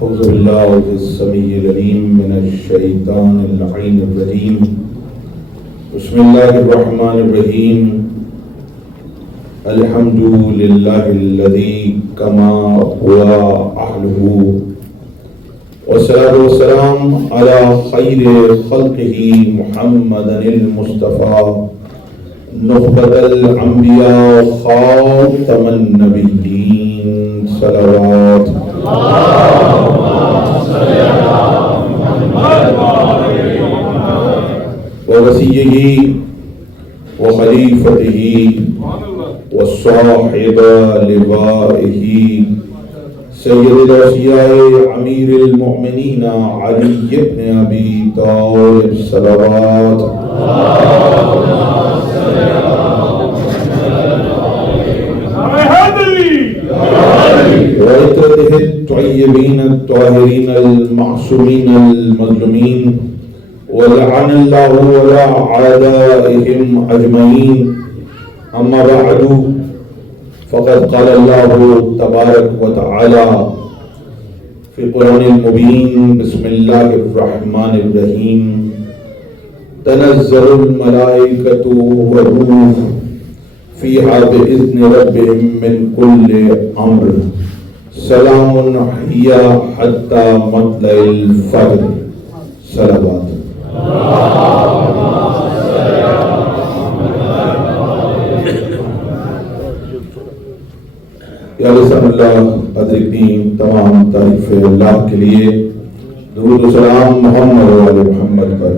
أعوذ بالله السميع العليم من الشيطان اللعين الرجيم بسم الله الرحمن الرحيم الحمد لله الذي كما هو أهله والصلاة والسلام على خير خلقه محمد المصطفى نخبة الأنبياء خاتم النبيين صلوات ووصيه وخليفته وصاحب لوائه سيد الأوصياء أمير المؤمنين علي بن أبي طالب صلوات وعترته الطيبين الطاهرين المعصومين المظلومين ولعن الله على أعدائهم أجمعين أما بعد فقد قال الله تبارك وتعالى في القرآن المبين بسم الله الرحمن الرحيم تنزل الملائكة والروح فيها بإذن ربهم من كل أمر سلام هي حتى مطلع الفجر صلوات یا رسول اللہ ادرکنی تمام تعریف اللہ کے لیے درود و سلام محمد و آل محمد پر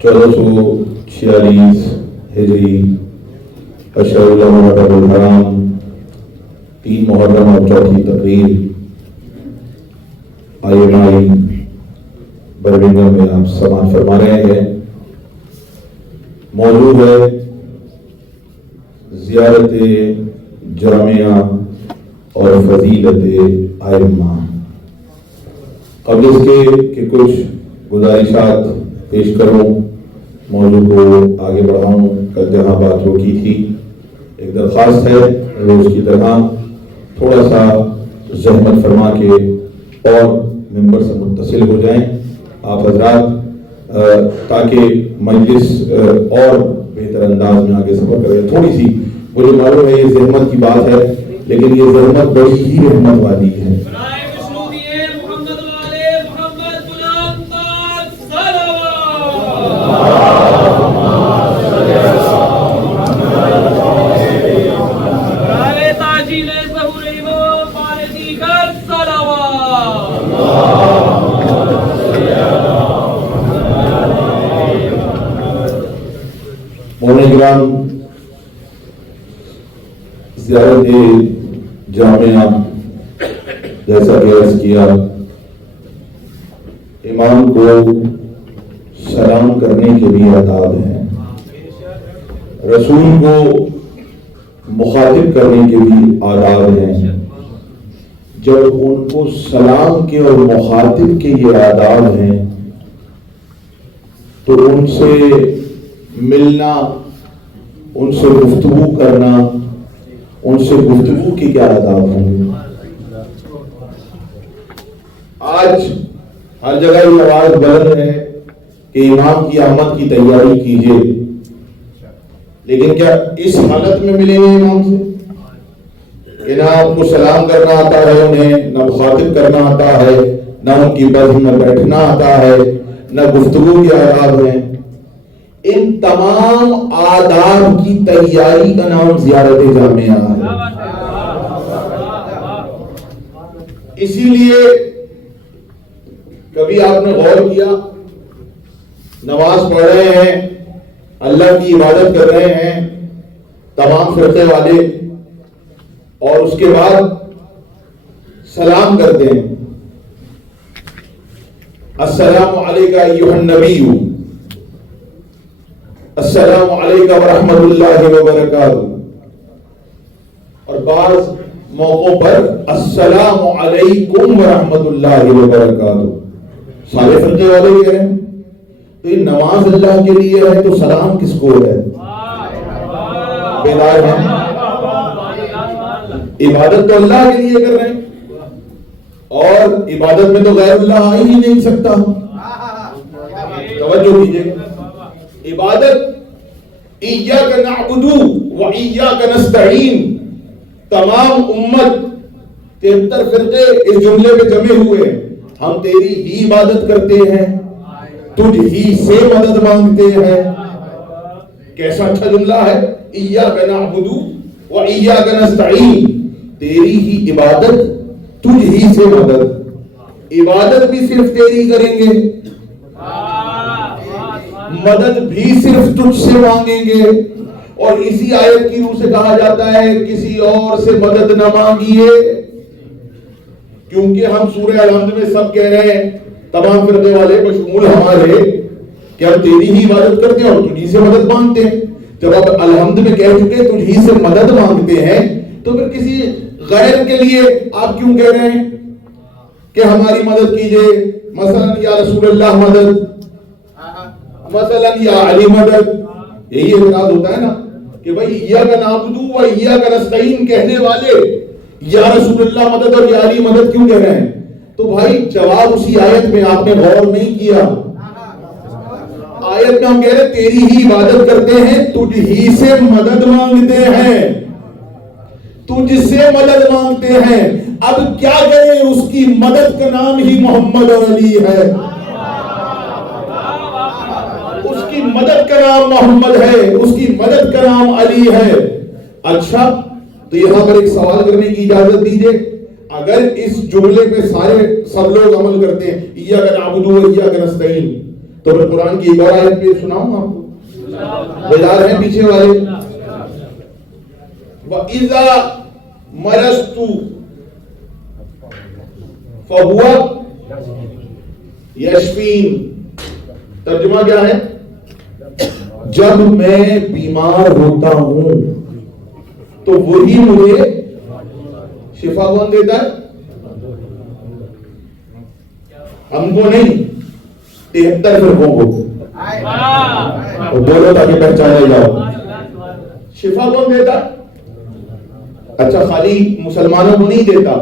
1446 ہجری اشہر المحرم الحرام 3 محرم اور چوتھی تقریر IMI برمنگھم میں آپ سماعت فرما رہے ہیں. موضوع ہے زیارت جامعہ اور فضیلت ائمہ. قبل اس کے کہ کچھ گزارشات پیش کروں، موضوع کو آگے بڑھاؤں، کل جہاں بات روکی تھی ایک درخواست ہے روز کی طرح تھوڑا سا زحمت فرما کے اور ممبر سے متصل ہو جائیں آپ حضرات، تاکہ مجلس اور بہتر انداز میں آگے سفر کرے. تھوڑی سی مجھے معلوم ہے یہ زحمت کی بات ہے، لیکن یہ زحمت بڑی ہی رحمت والی ہے. زیارت جامعہ جیسا کہ عرض کیا، امام کو سلام کرنے کے بھی آداب ہیں، رسول کو مخاطب کرنے کے بھی آداب ہیں. جب ان کو سلام کے اور مخاطب کے یہ آداب ہیں تو ان سے ملنا، ان سے گفتگو کرنا، ان سے گفتگو کی کیا آداب ہوں گے. آج ہر جگہ یہ آواز بلند ہے کہ امام کی آمد کی تیاری کیجیے، لیکن کیا اس حالت میں ملیں گے امام سے کہ نہ آپ کو سلام کرنا آتا ہے انہیں، نہ مخاطب کرنا آتا ہے، نہ ان کی بزم میں بیٹھنا آتا ہے، نہ گفتگو کے آداب ہیں. ان تمام آداب کی تیاری کا نام زیارت جامعہ ہے. اسی لیے کبھی آپ نے غور کیا، نماز پڑھ رہے ہیں، اللہ کی عبادت کر رہے ہیں تمام فرقے والے، اور اس کے بعد سلام کرتے ہیں، السلام علیکم ایھا النبی، السلام علیکم ورحمۃ اللہ وبرکاتہ، اور بعض موقعوں پر السلام علیکم ورحمۃ اللہ وبرکاتہ. سارے فرقے والے کہہ رہے ہیں تو یہ نماز اللہ کے لیے ہے تو سلام کس کو ہے؟ بیدار ہیں؟ عبادت تو اللہ کے لیے کر رہے ہیں اور عبادت میں تو غیر اللہ آ ہی نہیں سکتا. توجہ دیجیے, عبادت ایاک نعبد و ایاک نستعین, تمام امت 73 فرقے اس جملے پہ جمے ہوئے ہیں, ہم تیری ہی عبادت کرتے ہیں, تجھ ہی سے مدد مانگتے ہیں. کیسا اچھا جملہ ہے, ایاک نعبد و ایاک نستعین, تیری ہی عبادت تجھ ہی سے مدد. عبادت بھی صرف تیری کریں گے, مدد بھی صرف تجھ سے مانگیں گے. اور اسی آیت کی روح سے کہا جاتا ہے کسی اور سے مدد نہ مانگیے, کیونکہ ہم سورہ الحمد میں سب کہہ رہے ہیں, تمام فرقے والے بشمول ہمارے, کہ ہم تیری ہی عبادت کرتے ہیں اور تجھی سے مدد مانگتے ہیں. جب آپ الحمد میں کہہ چکے تجھی سے مدد مانگتے ہیں, تو پھر کسی غیر کے لیے آپ کیوں کہہ رہے ہیں کہ ہماری مدد کیجئے؟ مثلا یا رسول اللہ مدد, مثلا یا علی مدد. یہی اعتراض ہوتا ہے نا کہ بھائی ایاک نعبد و ایاک نستعین کہنے والے یا رسول اللہ مدد اور یا علی مدد کیوں کہہ رہے ہیں؟ تو بھائی جواب اسی آیت میں آپ نے غور نہیں کیا. آیت میں ہم کہہ رہے تیری ہی عبادت کرتے ہیں, تجھ ہی سے مدد مانگتے ہیں, تجھ سے مدد مانگتے ہیں. اب کیا کریں, اس کی مدد کا نام ہی محمد اور علی ہے, اس کی مدد کا نام محمد ہے, اس کی مدد کا نام علی ہے. اچھا, تو یہاں پر ایک سوال کرنے کی اجازت دیجئے. اگر اس جملے پہ سب لوگ عمل کرتے ہیں, ایاک نعبد و ایاک نستعین, تو میں قرآن کی ایک اور آیت پہ سناؤں آپ کو, بیدار ہیں پیچھے والے؟ وَإِذَا مَرَضْتُ فَهُوَ يَشْفِينِ. ترجمہ کیا ہے؟ جب میں بیمار ہوتا ہوں تو وہی مجھے شفا کون دیتا ہے؟ ہم کو نہیں, 73 فرقوں کو. بولو تاکہ پہچانے جاؤ. شفا کون دیتا؟ اچھا, خالی مسلمانوں کو نہیں دیتا,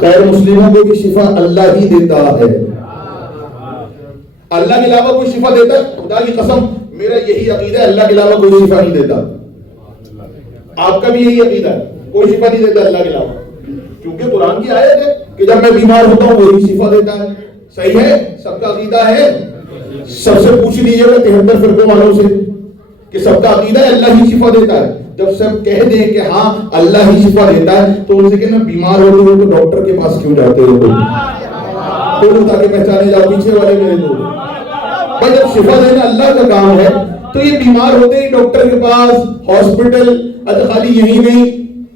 غیر مسلموں کو بھی شفا اللہ ہی دیتا ہے. اللہ کے علاوہ کوئی شفا دیتا ہے؟ خدا کی قسم میرا یہی عقیدہ ہے, اللہ کے علاوہ کوئی شفا نہیں دیتا. آپ کا بھی یہی عقیدہ ہے, کوئی شفا نہیں دیتا اللہ کے علاوہ, کیونکہ قرآن کی آیت ہے کہ جب میں بیمار ہوتا ہوں وہی شفا دیتا ہے. صحیح ہے, سب کا عقیدہ ہے. سب سے پوچھ لیجیے گا 73 فرقوں والوں سے کہ سب کا عقیدہ ہے اللہ ہی شفا دیتا ہے. جب سب کہہ دیں کہ ہاں اللہ ہی شفا دیتا ہے, تو ان سے کہنا بیمار ہوتے ہو تو ڈاکٹر کے پاس کیوں جاتے ہو؟ تو تاکہ پہچانے جاؤ پیچھے والے میرے لوگ. بھائی جب شفا دینا اللہ کا کام ہے تو یہ بیمار ہوتے ہی ڈاکٹر کے پاس, ہاسپٹل. اچھا, خالی یہی نہیں,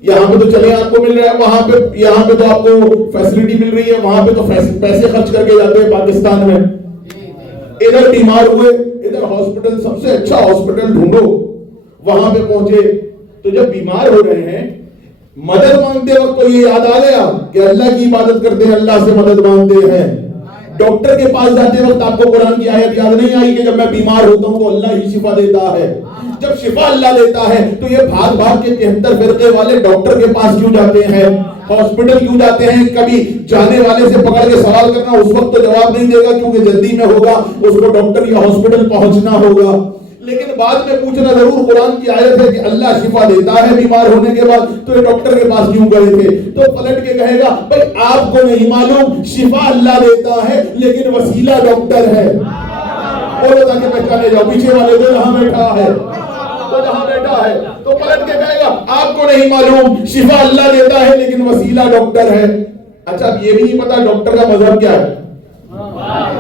یہاں پہ تو چلے آپ کو مل رہا ہے, وہاں پہ یہاں پہ تو آپ کو فیسلٹی مل رہی ہے, وہاں پہ تو پیسے خرچ کر کے جاتے ہیں پاکستان میں. ادھر بیمار ہوئے, ادھر ہاسپٹل, سب سے اچھا ہاسپٹل ڈھونڈو, وہاں پہ پہنچے. تو جب بیمار ہو رہے ہیں, مدد مانگتے وقت تو یہ یاد آ گیا کہ اللہ کی عبادت کرتے ہیں, اللہ سے مدد مانگتے ہیں. ڈاکٹر کے پاس جاتے وقت آپ کو قرآن کی آیت یاد نہیں آئی کہ جب میں بیمار ہوتا ہوں تو اللہ ہی شفا دیتا ہے؟ جب شفا اللہ دیتا ہے تو یہ بھاگ بھاگ کے 73 فرقے والے ڈاکٹر کے پاس کیوں جاتے ہیں, ہاسپٹل کیوں جاتے ہیں؟ کبھی جانے والے سے پکڑ کے سوال کرنا, اس وقت تو جواب نہیں دے گا کیونکہ جلدی میں ہوگا, اس کو ڈاکٹر یا ہاسپٹل پہنچنا ہوگا. لیکن بعد میں پوچھنا ضرور, قرآن کی آیت ہے کہ اللہ شفا دیتا ہے بیمار ہونے کے بعد, تو یہ ڈاکٹر کے پاس کیوں گئے تھے؟ تو پلٹ کے کہے گا بھائی آپ کو نہیں معلوم, شفا اللہ دیتا ہے لیکن وسیلہ ڈاکٹر ہے. بولو تاکہ پہچانے جاؤ پیچھے والے کو, جہاں بیٹھا ہے تو جہاں بیٹھا ہے تو پلٹ کے کہے گا آپ کو نہیں معلوم, شفا اللہ دیتا ہے لیکن وسیلہ ڈاکٹر ہے. اچھا, اب یہ بھی نہیں پتا ڈاکٹر کا مذہب کیا ہے.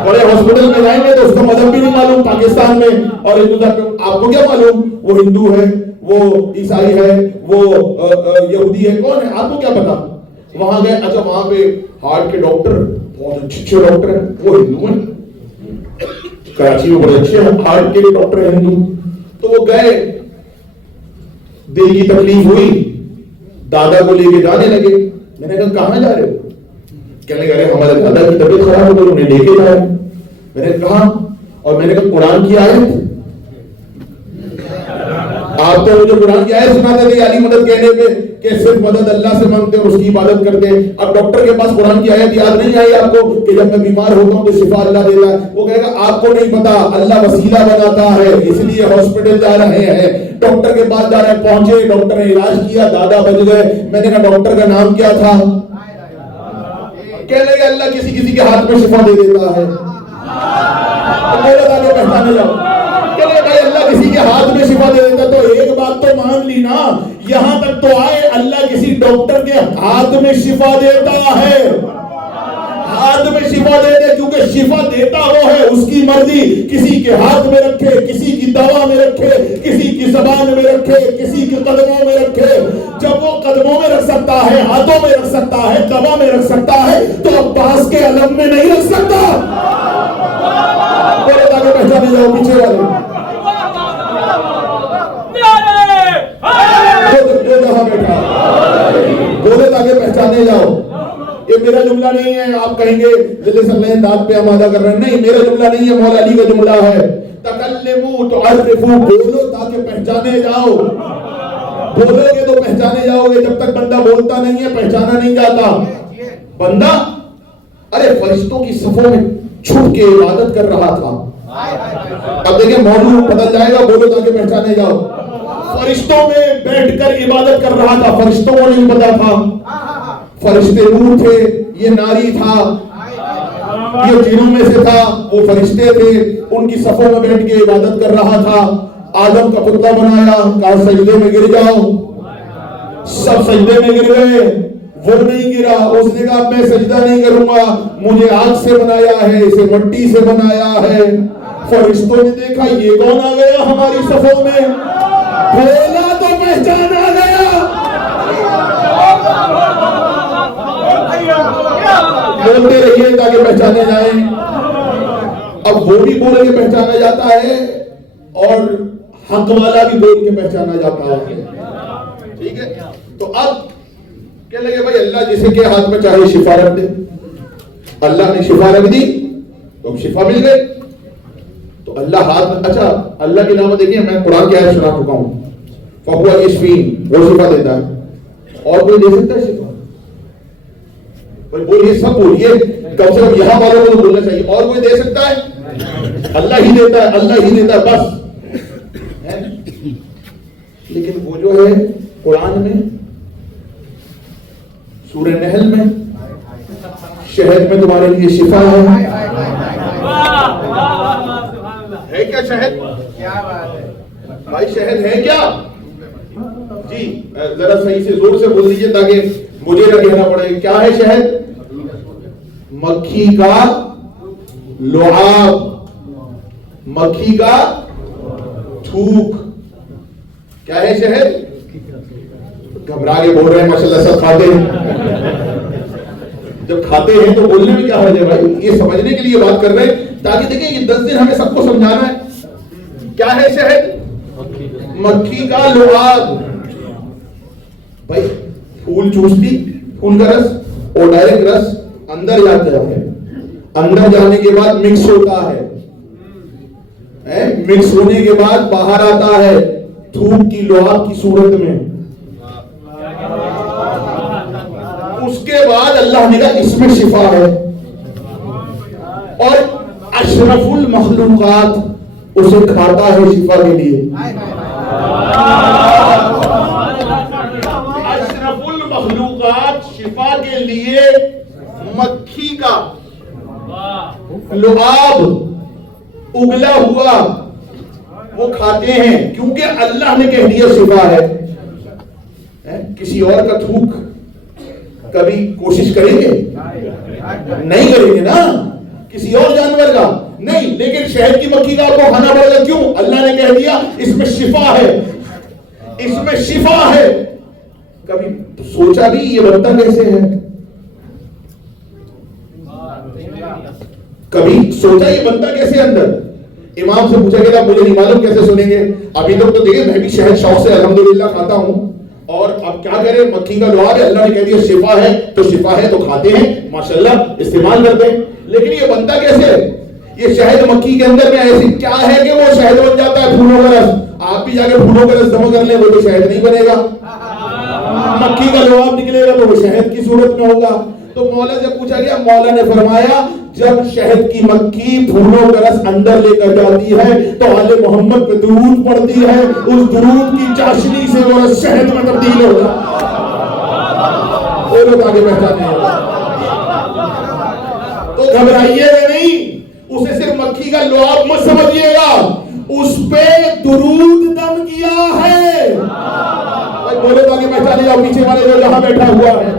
بڑے ہاسپٹل میں جائیں گے تو اس کا مذہب بھی نہیں معلوم پاکستان میں, اور آپ کو کیا معلوم وہ ہندو ہے, وہ عیسائی ہے, وہ یہودی ہے, کون ہے آپ کو کیا پتا. وہاں گئے, اچھا وہاں پہ ہارٹ کے ڈاکٹر بہت اچھے ڈاکٹر ہیں, وہ ہندو ہیں, کراچی میں بڑے اچھے ہارٹ کے ڈاکٹر ہیں ہندو. تو وہ گئے, دل کی تکلیف ہوئی, دادا کو لے کے جانے لگے. میں نے کہا کہاں جا رہے ہو؟ کہنے لگے ہمارے دادا کی طبیعت خراب ہو گئی, انہیں لے کے جائے. میں نے کہا, اور میں نے کہا قرآن کی آیت آپ تو مجھے قرآن کی آیت سناتے تھے علی مدد کہنے پہ کہ صرف مدد اللہ سے مانگتے اور اس کی عبادت کرتے. اب ڈاکٹر کے پاس قرآن کی آیت یاد نہیں آئی آپ کو کہ جب میں بیمار ہوتا ہوں تو شفا اللہ دیتا ہے؟ وہ کہے گا آپ کو نہیں پتا, اللہ وسیلہ بناتا ہے, اس لیے ہاسپٹل جا رہے ہیں, ڈاکٹر کے پاس جا رہے ہیں. پہنچے, ڈاکٹر نے علاج کیا, دادا بچ گئے. میں نے کہا ڈاکٹر کا نام کیا تھا؟ کہنے لگے اللہ کسی کسی کے ہاتھ میں شفا دے دیتا ہے. پہچانے جاؤ, اللہ کسی کے ہاتھ میں شفا دے دیتا. تو ایک بات تو مان لی نا, یہاں تک تو آئے اللہ کسی ڈاکٹر کے ہاتھ میں شفا دیتا ہے, ہاتھ میں شفا دے دے, کیونکہ شفا دیتا وہ ہے, اس کی مرضی. کسی کے ہاتھ میں رکھے, کسی کی دوا میں رکھے, کسی کی زبان میں رکھے, کسی کے قدموں میں رکھے. جب وہ قدموں میں رکھ سکتا ہے, ہاتھوں میں رکھ سکتا ہے, دوا میں رکھ سکتا ہے, تو عباس کے علم میں نہیں رکھ سکتا. پہچانے جاؤ پیچھے والے, بولے تاکہ پہچانے جاؤ. یہ میرا جملہ نہیں ہے. آپ کہیں گے دل سے دانت پہ آمادہ کر رہے ہیں, نہیں میرا جملہ نہیں ہے, مولا علی کا جملہ ہے. تکلموا تعرفوا, بولو تاکہ پہچانے جاؤ. بولو گے تو پہچانے جاؤ گے. جب تک بندہ بولتا نہیں ہے پہچانا نہیں جاتا. بندہ ارے فرشتوں کی صفوں میں چھپ کے عبادت کر رہا تھا. اب دیکھیں موضوع بدل جائے گا, بولو تاکہ پہچانے جاؤ. فرشتوں میں بیٹھ کر عبادت کر رہا تھا. فرشتوں کو نہیں پتا تھا, فرشتے نور تھے, یہ ناری تھا, یہ جنوں میں سے تھا, وہ فرشتے تھے. ان کی صفوں میں بیٹھ کے عبادت کر رہا تھا. آدم کا پتلا بنایا, کہا سجدے میں گر جاؤ. سب سجدے میں گر گئے, وہ نہیں گرا. اس نے کہا میں سجدہ نہیں کروں گا, مجھے آگ سے بنایا ہے, اسے مٹی سے بنایا ہے. فرشتوں نے دیکھا یہ کون آ گیا ہماری صفوں میں, بولا تو پہچان آ گیا. بولتے رہیے تاکہ پہچانے جائیں. اب وہ بھی بول کے پہچانا جاتا ہے اور حق والا بھی بول کے پہچانا جاتا ہے. ٹھیک ہے, تو اب کہنے لگے بھائی اللہ جسے کے ہاتھ میں چاہے شفا رکھ دے. اللہ نے شفا رکھ دی تو شفا مل گئی. تو اللہ ہاتھ میں, اچھا اللہ کے علاوہ دیکھیے میں قرآن کی آیت سنا چکا ہوں, فَهُوَ يَشْفِينِ, وہ شفا دیتا ہے. اور کوئی دے سکتا ہے شفا؟ بولیے, سب بولیے, کم سے کم یہاں والوں کو تو بولنا چاہیے. اور کوئی دے سکتا ہے؟ اللہ ہی دیتا ہے, اللہ ہی دیتا ہے بس. لیکن وہ جو ہے قرآن میں سورہ نحل میں شہد میں تمہارے لیے شفا ہے کیا؟ شہد بھائی شہد ہے کیا؟ جی ذرا صحیح سے زور سے بول دیجیے تاکہ مجھے نہ کہنا پڑے. کیا ہے شہد؟ مکھی کا لعاب, مکھی کا تھوک. کیا ہے شہد؟ گھبرا کے بول رہے ہیں ماشاءاللہ, سب کھاتے ہیں. جب کھاتے ہیں تو بولنے میں کیا حرج ہے بھائی؟ یہ سمجھنے کے لیے بات کر رہے ہیں تاکہ دیکھیں یہ 10 دن ہمیں سب کو سمجھانا ہے. کیا ہے شہد؟ مکھی کا لعاب. بھائی پھول چوستی, پھول کا رس, اور ڈائریکٹ رس اندر جاتا ہے, اندر جانے کے بعد مکس ہوتا ہے, مکس ہونے کے بعد باہر آتا ہے تھوک کی لعاب کی صورت میں. اس کے بعد اللہ نے کہا اس میں شفا ہے. اور اشرف المخلوقات اسے کھاتا ہے شفا کے لیے. اشرف المخلوقات شفا کے لیے مکھی کا لعاب اگلا ہوا وہ کھاتے ہیں, کیونکہ اللہ نے کہہ دیا شفا ہے. کسی اور کا تھوک کبھی کوشش کریں گے؟ نہیں کریں گے نا. کسی اور جانور کا نہیں, لیکن شہد کی مکھی کا آپ کو کھانا پڑے گا. کیوں؟ اللہ نے کہہ دیا اس میں شفا ہے, اس میں شفا ہے. کبھی سوچا بھی یہ بنتا کیسے ہے؟ کبھی سوچا یہ بنتا کیسے اندر؟ امام سے پوچھا گیا مجھے نہیں معلوم, کیسے سنیں گے؟ ابھی تک تو دیکھیں میں بھی شہد شوق سے الحمدللہ کھاتا ہوں. اور اب کیا کریں, مکھی کا لعاب ہے, اللہ نے کہہ دیا شفا ہے تو شفا ہے تو کھاتے ہیں, ماشاءاللہ استعمال کرتے ہیں. لیکن یہ بنتا کیسے ہے؟ یہ شہد مکھی کے اندر میں ایسی کیا ہے کہ وہ شہد بن جاتا ہے پھولوں کا رس. آپ بھی جا کے پھولوں کا رس جمع کر لیں وہ تو شہد نہیں بنے گا. مکھی کا لعاب نکلے گا تو وہ شہد کی صورت میں ہوگا. تو مولا سے پوچھا گیا, مولا نے فرمایا جب شہد کی مکھی پھولوں کا رس اندر لے کر جاتی ہے تو آل محمد پہ درود پڑتی ہے, اس درود کی چاشنی سے وہ رس شہد میں تبدیل ہوگا. وہ لوگ آگے پہچانے ہیں. تو گھبرائیے نہیں, اسے صرف مکھی کا لعاب مت سمجھیے گا, اس پہ درود دم کیا ہے. بولے تو آگے پہچانے جاؤ, پیچھے والے جو جہاں بیٹھا ہوا ہے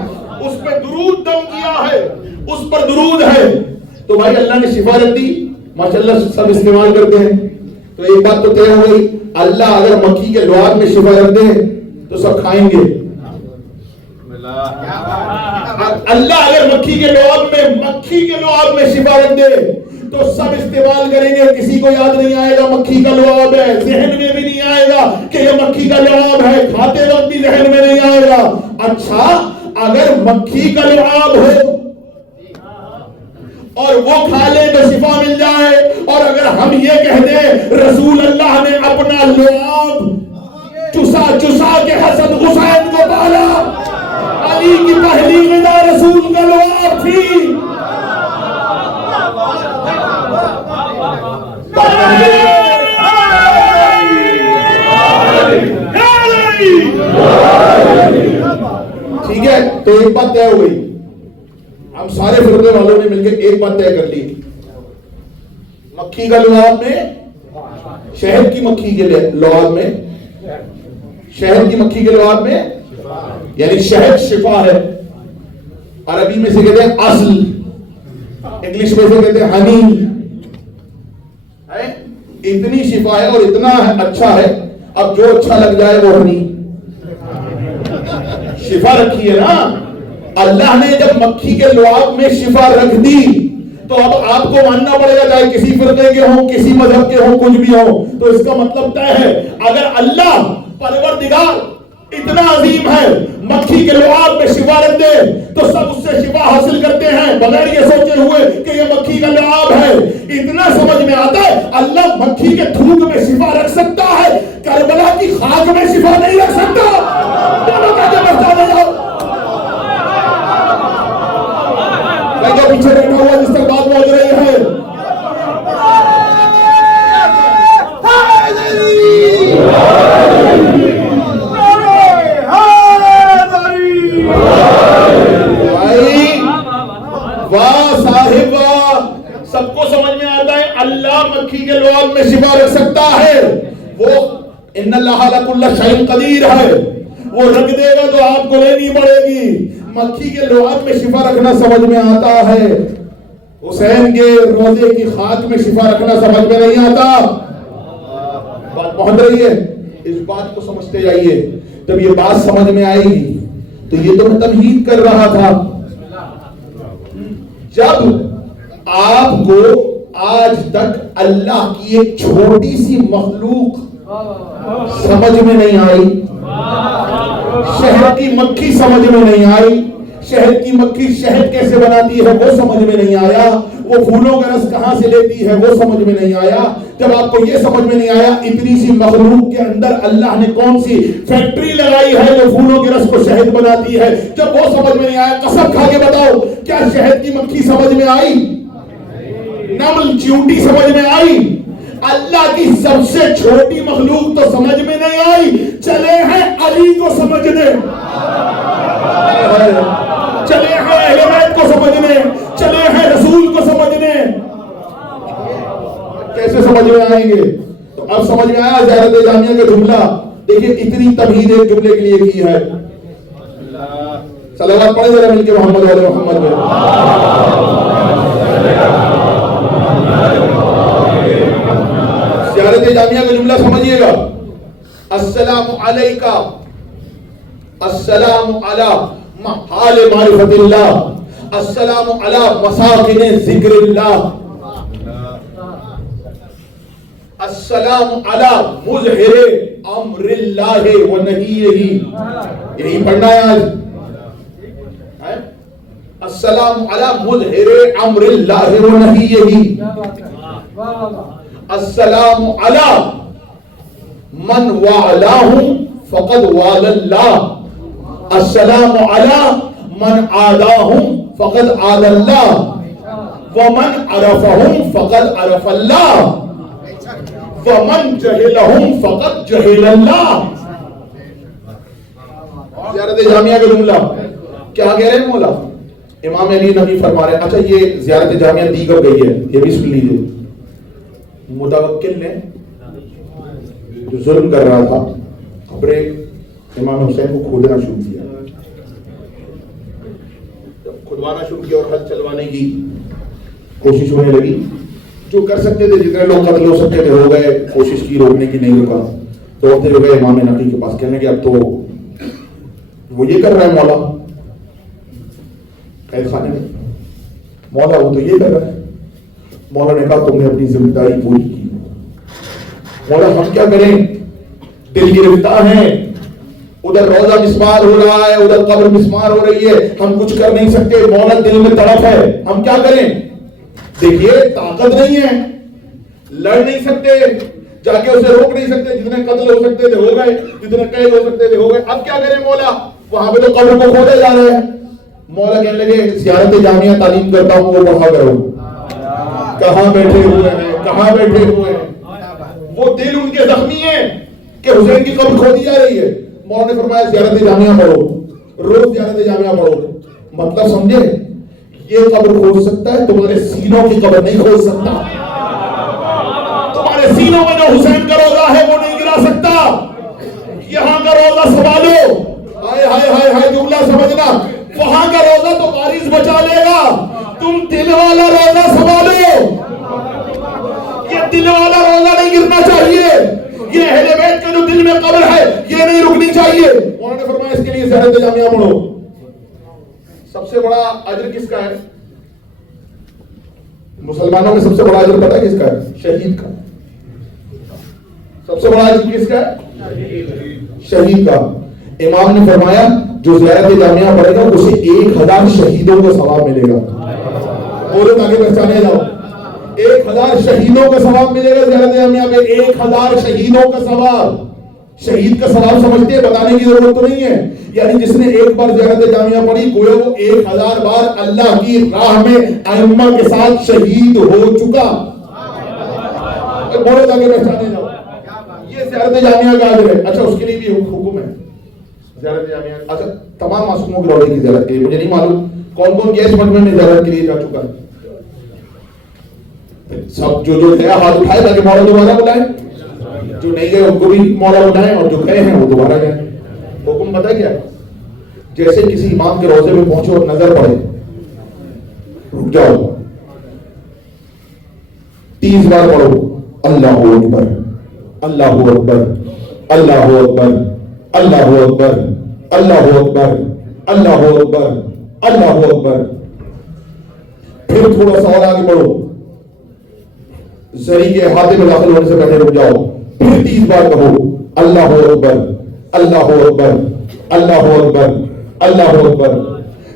اس پہ درود دم کیا ہے, اس پر درود ہے. تو بھائی اللہ نے شفا رکھ دی, ماشاءاللہ سب استعمال کرتے ہیں. تو ایک بات تو طے ہو گئی, اللہ اگر مکھی کے لعاب میں شفا رکھ دے تو سب کھائیں گے. اللہ اگر مکھی کے لعاب میں شفا رکھ دے تو سب استعمال کریں گے. کسی کو یاد نہیں آئے گا مکھی کا لعاب ہے, ذہن میں بھی نہیں آئے گا کہ یہ مکھی کا لعاب ہے, کھاتے وقت بھی ذہن میں نہیں آئے گا. اچھا اگر مکھی کا لعاب ہو اور وہ کھا لے تو شفا مل جائے, اور اگر ہم یہ کہہ دیں رسول اللہ نے اپنا لعاب چسا چسا کے حسن حسین کو پالا, علی کی پہلی غذا رسول کا لعاب تھی. ٹھیک ہے, تو ایک بات طے ہو گئی. ہم سارے فرقے والوں نے مل کے ایک بات طے کر لی, مکھی کا لعاب میں, شہد کی مکھی کے لعاب میں, شہد کی مکھی کے لعاب میں یعنی شہد شفا ہے. عربی میں سے کہتے ہیں اصل, انگلش میں سے کہتے ہیں ہنی. اتنی شفا ہے اور اتنا اچھا ہے, اب جو اچھا لگ جائے وہ ہنی. شفا رکھی ہے نا اللہ نے. جب مکھی کے لعاب میں شفا رکھ دی تو اب آپ کو ماننا پڑے گا, چاہے کسی فرقے کے ہوں, کسی مذہب کے ہوں, کچھ بھی ہوں. تو اس کا مطلب طے ہے, اگر اللہ پروردگار اتنا عظیم ہے مکھی کے لعاب میں شفا رکھ دے تو سب اس سے شفا حاصل کرتے ہیں بغیر یہ سوچے ہوئے کہ یہ مکھی کا لعاب ہے. اتنا سمجھ میں آتا ہے اللہ مکھی کے تھوک میں شفا رکھ سکتا ہے, کربلا کی خاک میں شفا نہیں رکھ سکتا. پیچھے بیٹھا ہوا جس تک بات بول رہی ہے, واہ صاحب واہ, سب کو سمجھ میں آتا ہے اللہ مکھی کے لعاب میں شفا رکھ سکتا ہے. وہ ان اللہ علی کل شیء قدیر ہے, وہ رکھ دے گا تو آپ کو لینی پڑے گی. مکھی کے لعاب میں شفا رکھنا سمجھ میں آتا ہے, حسین کے روضے کی خاک میں شفا رکھنا سمجھ میں نہیں آتا. بات پہنچ رہی ہے, اس بات کو سمجھتے جائیے. جب یہ بات سمجھ میں آئے گی تو یہ تو میں تمہید کر رہا تھا. جب آپ کو آج تک اللہ کی ایک چھوٹی سی مخلوق سمجھ میں نہیں آئی, شہد کی مکھی سمجھ میں نہیں آئی, شہد کی مکھی شہد کیسے بناتی ہے وہ سمجھ میں نہیں آیا, وہ پھولوں کا رس کہاں سے لیتی ہے وہ سمجھ میں نہیں آیا, جب آپ کو یہ سمجھ میں نہیں آیا اتنی سی مخلوق کے اندر اللہ نے کون سی فیکٹری لگائی ہے جو پھولوں کے رس کو شہد بناتی ہے, جب وہ سمجھ میں نہیں آیا, قسم کھا کے بتاؤ کیا شہد کی مکھی سمجھ میں آئی, نمل چیونٹی سمجھ میں آئی, اللہ کی سب سے چھوٹی مخلوق تو سمجھ میں نہیں آئی. چلے ہیں علی کو سمجھنے, چلے ہیں اہل بیت کو سمجھنے, چلے ہیں رسول کو سمجھنے, کیسے سمجھ میں آئیں گے؟ تو اب سمجھ میں آیا زیارت جامعہ کا جملہ. دیکھیں اتنی تمہید ایک جملے کے لیے کی ہے. صلوات پڑھیں ذرا مل کے محمد علیہ محمد میں. زیارت جامعہ کا جملہ سمجھیے گا. السلام علیکہ, السلام علی محال معرفت اللہ, السلام علی مساکن ذکر اللہ, السلام علی مظہر امر اللہ و نہیہ. یہی پڑھنا ہے آج. السلام علی مظہر امر اللہ و نہیہ. السلام علی من والاہم فقد وال اللہ، السلام علی من عاداہم فقد عاد اللہ، ومن عرفہم فقد عرف اللہ، ومن جہلہم فقد جہل اللہ۔ زیارت جامعہ کا جملہ کیا کہہ رہے ہیں مولا؟ امام علی نبی فرما رہے ہیں، اچھا یہ زیارت جامعہ دی کب گئی ہے یہ بھی سن لیجئے۔ متوکل نے جو ظلم کر رہا تھا اپنے امام حسین کو کھودنا شروع کیا، جب کھدوانا شروع کیا اور حل چلوانے کی کوشش ہونے لگی، جو کر سکتے تھے جتنے لوگ قتل ہو سکتے تھے ہو گئے، کوشش کی روکنے کی نہیں رکا، دوڑتے جو گئے امام نقی کے پاس، کہنے کہ اب تو وہ یہ کر رہا ہے مولا قید خانے میں، مولا وہ تو یہ کر رہا ہے۔ مولا نے کہا تم نے اپنی ذمہ داری پوری کی، مولا ہم کیا کریں، دل گرفتار ہیں، ادھر روزہ مسمار ہو رہا ہے، ادھر قبر مسمار ہو رہی ہے، ہم کچھ کر نہیں سکتے، مولا دل میں تڑپ ہے، ہم کیا کریں؟ دیکھیے طاقت نہیں ہے، لڑ نہیں سکتے، جا کے اسے روک نہیں سکتے، جتنے قتل ہو سکتے تھے ہو گئے، جتنے قید ہو سکتے تھے ہو گئے، اب کیا کریں مولا؟ وہاں پہ تو قبر کو کھودے جا رہے ہیں۔ مولا کہنے لگے زیارت جامعہ تعلیم کرتا ہوں وہ پڑھا کرو، کہاں بیٹھے ہوئے ہیں، کہاں بیٹھے ہوئے ہیں، وہ دل ان کے زخمی ہیں کہ حسین کی قبر کھودی جا رہی ہے۔ مولا نے فرمایا زیارت جامعہ پڑھو، روز زیارت جامعہ پڑھو۔ مطلب سمجھے، یہ قبر کھود سکتا ہے، تمہارے سینوں کی قبر نہیں کھود سکتا، تمہارے سینوں میں جو حسین کا روزہ ہے وہ نہیں گرا سکتا، یہاں کا روزہ سنبھالو، ہائے ہائے ہائے ہائے جملہ سمجھنا، وہاں کا روزہ تو بارش بچا لے گا، تم دل والا روزہ سنبھالو، یہ دل والا روزہ نہیں گرنا چاہیے، یہ اہل بیت کا جو دل میں قبر ہے یہ نہیں رکنی چاہیے۔ انہوں نے فرمایا اس کے لیے زیارت جامعہ پڑھو۔ سب سے بڑا اجر کس کا ہے؟ مسلمانوں میں سب سے بڑا اجر پتہ ہے کس کا ہے؟ شہید کا۔ سب سے بڑا اجر کس کا ہے؟ شہید کا۔ امام نے فرمایا جو زیارت جامعہ پڑھے گا اسے 1000 شہیدوں کا ثواب ملے گا۔ بولو تاکہ پہچانے جاؤ، 1000 شہیدوں کا ثواب ملے گا زیارت جامعہ میں، 1000 شہیدوں کا ثواب۔ شہید کا ثواب سمجھتے ہیں، بتانے کی ضرورت تو نہیں ہے، یعنی جس نے ایک بار زیارت جامعہ پڑھی گویا وہ 1000 بار اللہ کی راہ میں ائمہ کے ساتھ شہید ہو چکا۔ بولو تاکہ پہچانے جاؤ، یہ زیارت جامعہ کا اجر ہے۔ اچھا اس کے لیے بھی حکم ہے زیارت جامعہ، اچھا تمام معصوموں کے لوڑے کی زیارت کے لیے، مجھے نہیں معلوم کون کون گیس مجمع میں زیارت کے لیے جا چکا ہے، سب جو گیا ہاتھ اٹھائے تاکہ مولا دوبارہ بلائے، جو نہیں گئے ان کو بھی مولا اٹھائیں، اور جو گئے ہیں وہ دوبارہ گئے۔ حکم پتہ کیا؟ جیسے کسی امام کے روضے میں پہنچو اور نظر پڑے، رک جاؤ، 30 بار پڑھو اللہ اکبر اللہ اکبر اللہ اکبر اللہ اکبر اللہ اکبر اللہ اکبر اللہ اکبر۔ پھر تھوڑا سا اور آگے بڑھو، زری کے ہاتھے میں داخل ہونے سے پہلے رک جاؤ، پھر 30 بار کہو اللہ اکبر اللہ اکبر اللہ اکبر اللہ اکبر۔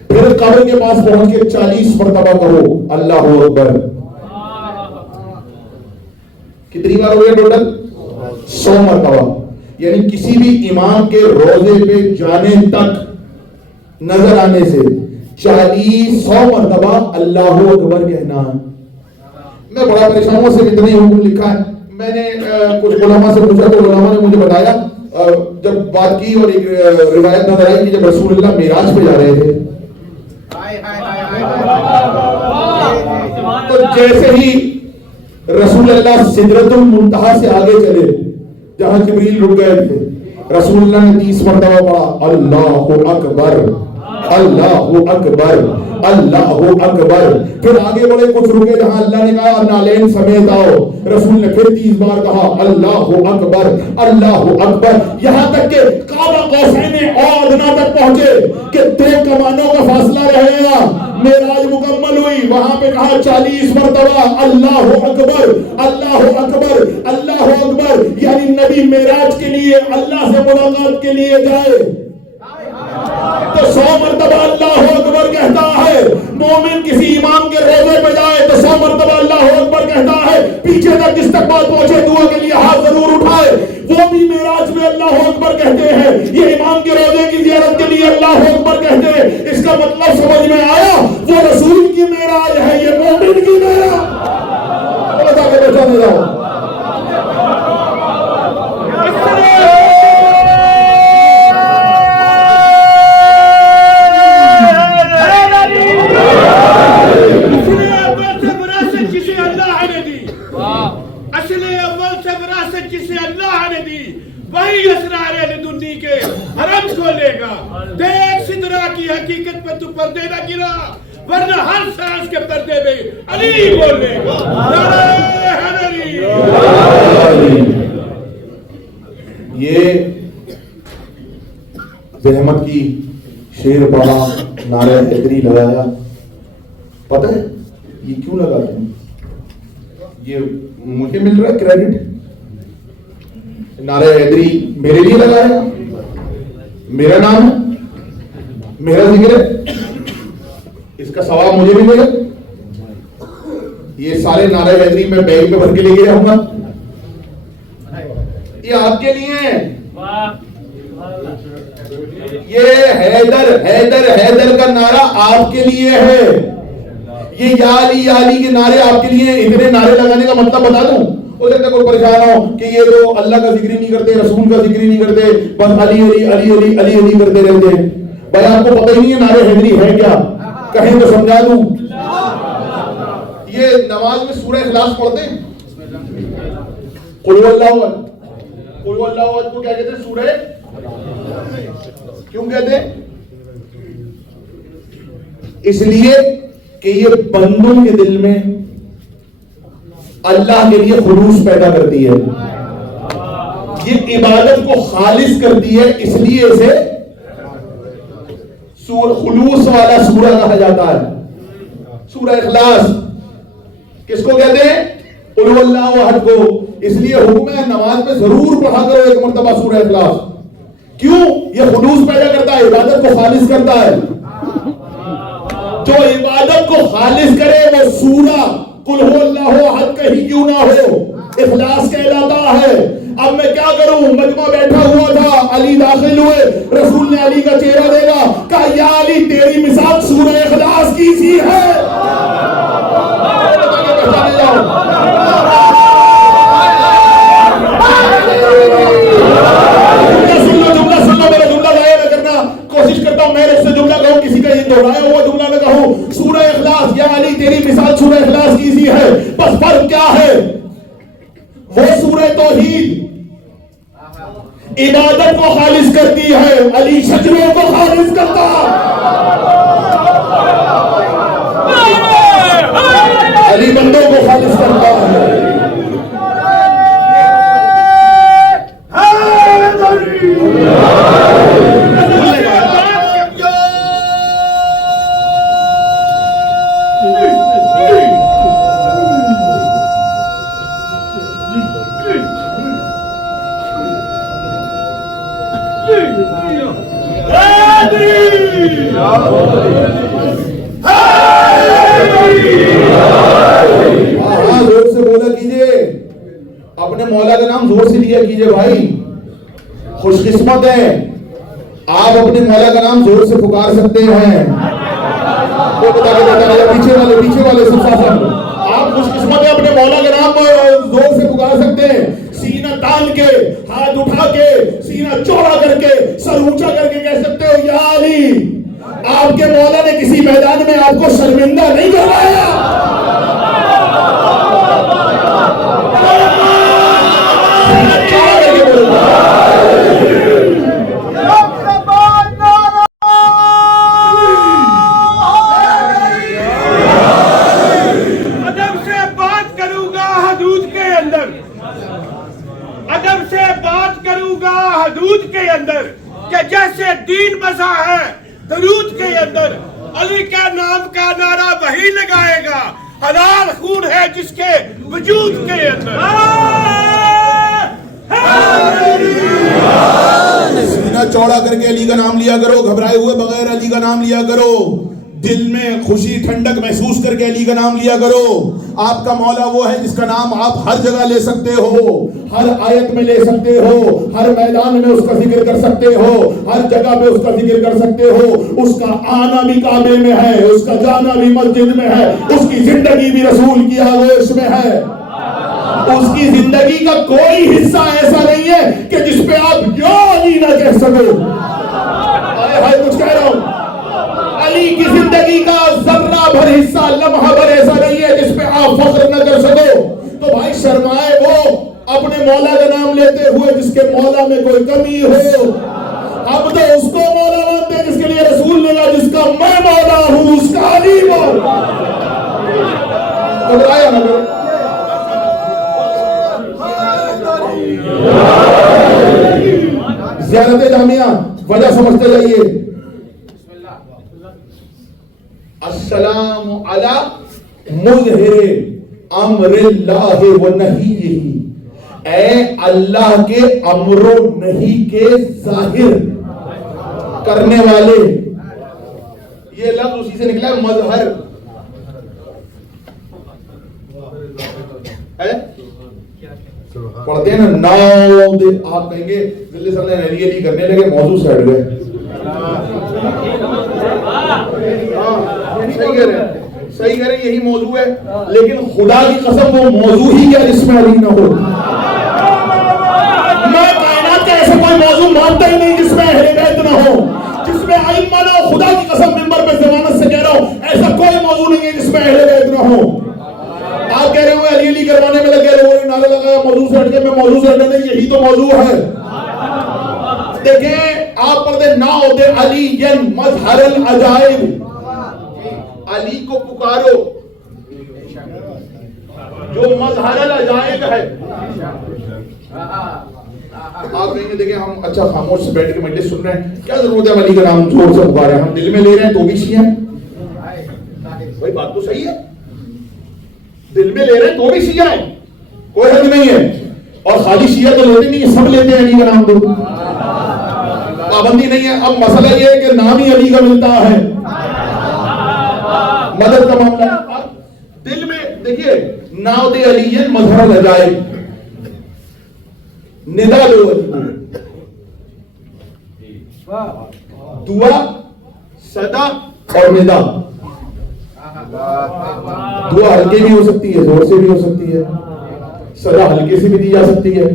پھر قبر کے پاس پہنچ کے 40 مرتبہ کہو اللہ اکبر۔ کتنی بار ہو گیا ٹوٹل؟ 100 مرتبہ۔ یعنی کسی بھی امام کے روضے پہ جانے تک نظر آنے سے 100 مرتبہ اللہ اکبر کہنا۔ میں بڑا پریشان ہوں، صرف اتنا ہی حکم لکھا ہے۔ میں نے کچھ علماء سے پوچھا تو علماء نے مجھے بتایا، جب بات کی اور ایک روایت نظر آئی کہ جب رسول اللہ معراج پہ جا رہے تھے تو جیسے ہی رسول اللہ سدرۃ المنتہا سے آگے چلے جہاں جبریل رک گئے تھے، رسول اللہ نے 30 مرتبہ پڑھا اللہ اکبر اللہ اکبر اللہ اکبر۔ پھر آگے بڑے کچھ رکے جہاں اللہ نے کہا نالین سمیت آؤ، رسول نے پھر 30 بار کہا اللہ اکبر اللہ اکبر، یہاں تک کہ قاب قوسین اور ادنیٰ تک پہنچے کہ 2 کمانوں کا فاصلہ رہے گا۔ معراج مکمل ہوئی، وہاں پہ کہا 40 مرتبہ اللہ اکبر اللہ اکبر اللہ اکبر، یعنی نبی معراج کے لیے اللہ سے ملاقات کے لیے جائے تو 100 مرتبہ اللہ اکبر کہتا ہے۔ مومن کسی امام کے روضے پہ جائے تو 100 مرتبہ اللہ اکبر کہتا ہے۔ پیچھے تک استقبال پہنچے دعا کے لیے ہاتھ ضرور اٹھائے. وہ بھی معراج میں اللہ اکبر کہتے ہیں, یہ امام کے روضے کی زیارت کے لیے اللہ اکبر کہتے ہیں. اس کا مطلب سمجھ میں آیا, وہ رسول کی معراج ہے, یہ مومن کی معراج. بتا کے بیٹھا نہیں جاؤ. وہی اسرار لدنی کے حرم کھولے گا. دیکھ سدرا کی حقیقت پہ تو پردے نہ گرا, ورنہ ہر سانس کے پردے میں علی بولے گا. یہ زحمت کی شیر پڑھا, نعرہ حیدری لگایا. پتہ ہے یہ کیوں لگاتے ہیں؟ یہ مجھے مل رہا ہے کریڈٹ. نعرہ حیدری میرے لیے لگایا, میرا نام ہے, میرا ذکر ہے, اس کا ثواب مجھے بھی ملے. یہ سارے نعرہ حیدری میں بیگ میں بھر کے لے کے جاؤں گا, یہ آپ کے لیے ہیں. یہ حیدر حیدر حیدر کا نعرہ آپ کے لیے ہے. یہ یا علی کے نعرے آپ کے لیے. اتنے نعرے لگانے کا مطلب بتا دوں, ہو سکتا ہے کوئی پریشان ہو کہ یہ تو اللہ کا ذکر نہیں کرتے, رسول کا ذکر نہیں کرتے, بس علی علی علی علی علی علی کرتے رہتے ہیں. بھائی آپ کو پتہ ہی نہیں ہے نعرہ حیدری ہے کیا, کہیں تو سمجھا دوں. یہ نماز میں سورہ اخلاص پڑھتے ہیں. قل اللہ احد, قل اللہ احد کو کیا کہتے ہیں؟ سورہ. کیوں کہتے ہیں؟ اس لیے کہ یہ بندوں کے دل میں اللہ کے لیے خلوص پیدا کرتی ہے, یہ عبادت کو خالص کرتی ہے. اس لیے اسے خلوص والا سورہ کہا جاتا ہے. سورہ اخلاص کس کو کہتے ہیں؟ قل اللہ احد کو. اس لیے حکم ہے نماز میں ضرور پڑھا کرو ایک مرتبہ سورہ اخلاص. کیوں؟ یہ خلوص پیدا کرتا ہے, عبادت کو خالص کرتا ہے. جو عبادت کو خالص کرے وہ سورہ قل ہو اللہ احد کہیں کیوں نہ ہو, اخلاص کہلاتا ہے. اب میں کیا کروں؟ مجمع بیٹھا ہوا تھا, علی داخل ہوئے, رسول نے علی کا چہرہ دیکھا, کہا یا علی تیری مثال سورہ اخلاص کی سی ہے. کوشش کرتا ہوں میں اس سے جملہ کہوں, کسی کا یہ دہرایا ہوا جملہ نہ کہوں. سورہ اخلاص, یا علی تیری مثال سورہ اخلاص کی سی ہے. بس فرق کیا ہے؟ وہ سورہ توحید عبادت کو خالص کرتی ہے, علی شجروں کو خالص کرتا, علی بندوں کو خالص کرتا ہے. زور سے بولا کیجئے, اپنے مولا کا نام زور سے لیا کیجئے بھائی. خوش قسمت ہے آپ اپنے مولا کا نام زور سے پکار سکتے ہیں. پیچھے والے سب آپ خوش قسمت ہے, اپنے مولا کا نام زور سے پکار سکتے ہیں. سینہ تان کے, ہاتھ اٹھا کے, سینہ چوڑا کر کے, سر اونچا کر کے کہہ سکتے ہو یا علی. آپ کے مولا نے کسی میدان میں آپ کو شرمندہ نہیں کروایا. حدود کے اندر کہ جیسے دین بسا ہے درود کے اندر, علی کا نام کا نعرہ وہی لگائے گا. حلال خون ہے جس کے وجود کے اندر. سینہ چوڑا کر کے علی کا نام لیا کرو, گھبرائے ہوئے بغیر علی کا نام لیا کرو. دل میں خوشی ٹھنڈک محسوس کر کے علی کا نام لیا کرو. آپ کا مولا وہ ہے جس کا نام آپ ہر جگہ لے سکتے ہو, ہر آیت میں لے سکتے ہو, ہر میدان میں اس کا ذکر کر سکتے ہو, ہر جگہ پہ اس کا ذکر کر سکتے ہو. اس کا آنا بھی کعبے میں ہے, اس کا جانا بھی مسجد میں ہے, اس کی زندگی بھی رسول کی آغوش میں ہے. اس کی زندگی کا کوئی حصہ ایسا نہیں ہے کہ جس پہ آپ یا علی نہ کہہ سکو. کچھ کہہ رہا ہوں, علی کی زندگی کا ذرہ بھر حصہ, لمحہ بھر ایسا نہیں ہے جس پہ آپ فخر نہ کر سکو. تو بھائی شرمائے وہ اپنے مولا کا نام لیتے ہوئے جس کے مولا میں کوئی کمی ہو. اب تو اس کو مولا مانتے ہیں جس کے لیے رسول نے کہا جس کا میں مولا ہوں اس کا علی مولا. گھبرایا نہ کرو. زیارت جامعہ وجہ سمجھتے جائیے. السلام علی مظہر امر اللہ و نہیہ, اے اللہ کے امر و نہی کے ظاہر کرنے والے. یہ لفظ اسی سے نکلا ہے مظہر. پڑھتے ہیں نا ناؤ دے, آپ کہیں گے ذل صلی اللہ علیہ علی کرنے لگے, موضوع سے ہٹ گئے. صحیح کہہ رہے یہی موضوع ہے, لیکن خدا کی قسم وہ موضوع ہی کیا جس میں علی نہ ہو. میں کائنات کا ایسا کوئی موضوع مانتا ہی نہیں جس میں اہل بیت نہ ہو, جس میں ائمہ نہ ہو. خدا کی قسم منبر پہ ضمانت سے کہہ رہا ہوں, ایسا کوئی موضوع نہیں ہے جس میں اہل بیت نہ ہو. آپ کہہ رہے ہوئے علی علی کروانے میں لگے رہے ہوئے, نعرہ لگایا موضوع سے ہٹ کے, میں موضوع سے ہٹا نہیں, یہی تو موضوع ہے. دیکھیں آپ پڑھتے نا ہوتے علی مظہر العجائب, علی کو پکارو جو مظہر العجائب ہے. آپ کہیں گے دیکھیں ہم اچھا خاموش سے بیٹھ کے مجلس سن رہے ہیں, کیا ضرورت ہے علی کا نام زور سے پکارے, ہم دل میں لے رہے ہیں تو بھی شیعہ ہیں. بھائی بات تو صحیح ہے, دل میں لے رہے ہیں تو بھی شیعہ ہیں, کوئی حد نہیں ہے. اور خالی شیعہ تو لیتے نہیں, سب لیتے ہیں علی کا نام, تو پابندی نہیں ہے. اب مسئلہ یہ ہے کہ نام ہی علی کا ملتا ہے, مدد کا معاملہ. دل میں دیکھیے ناؤ دے علی مظہر العجائب, ندا لو علی کو, دعا صدا اور ندا. دعا ہلکے بھی ہو سکتی ہے, زور سے بھی ہو سکتی ہے, صدا ہلکے سے بھی دی جا سکتی ہے.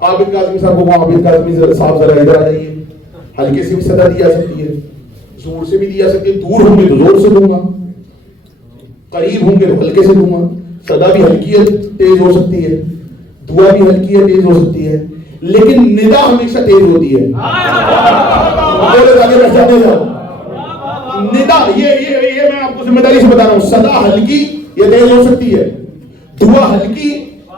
عابد کاظمی صاحب کو عابد کاظمی صاحب ذرا ادھر آ جائیے, ہلکے سے بھی صدا دی جا سکتی ہے, زور سے بھی دی جا سکتی ہے. دور ہوں گے تو زور سے دوں گا, قریب ہوں گے تو ہلکے سے دوں گا. صدا بھی ہلکی ہے, تیز ہو سکتی ہے, دعا بھی ہلکی ہے, تیز ہو سکتی ہے, لیکن ندا ہمیشہ تیز ہوتی ہے. ندا یہ میں آپ کو ذمہ داری سے بتا رہا ہوں, صدا ہلکی یا تیز ہو سکتی ہے, دعا ہلکی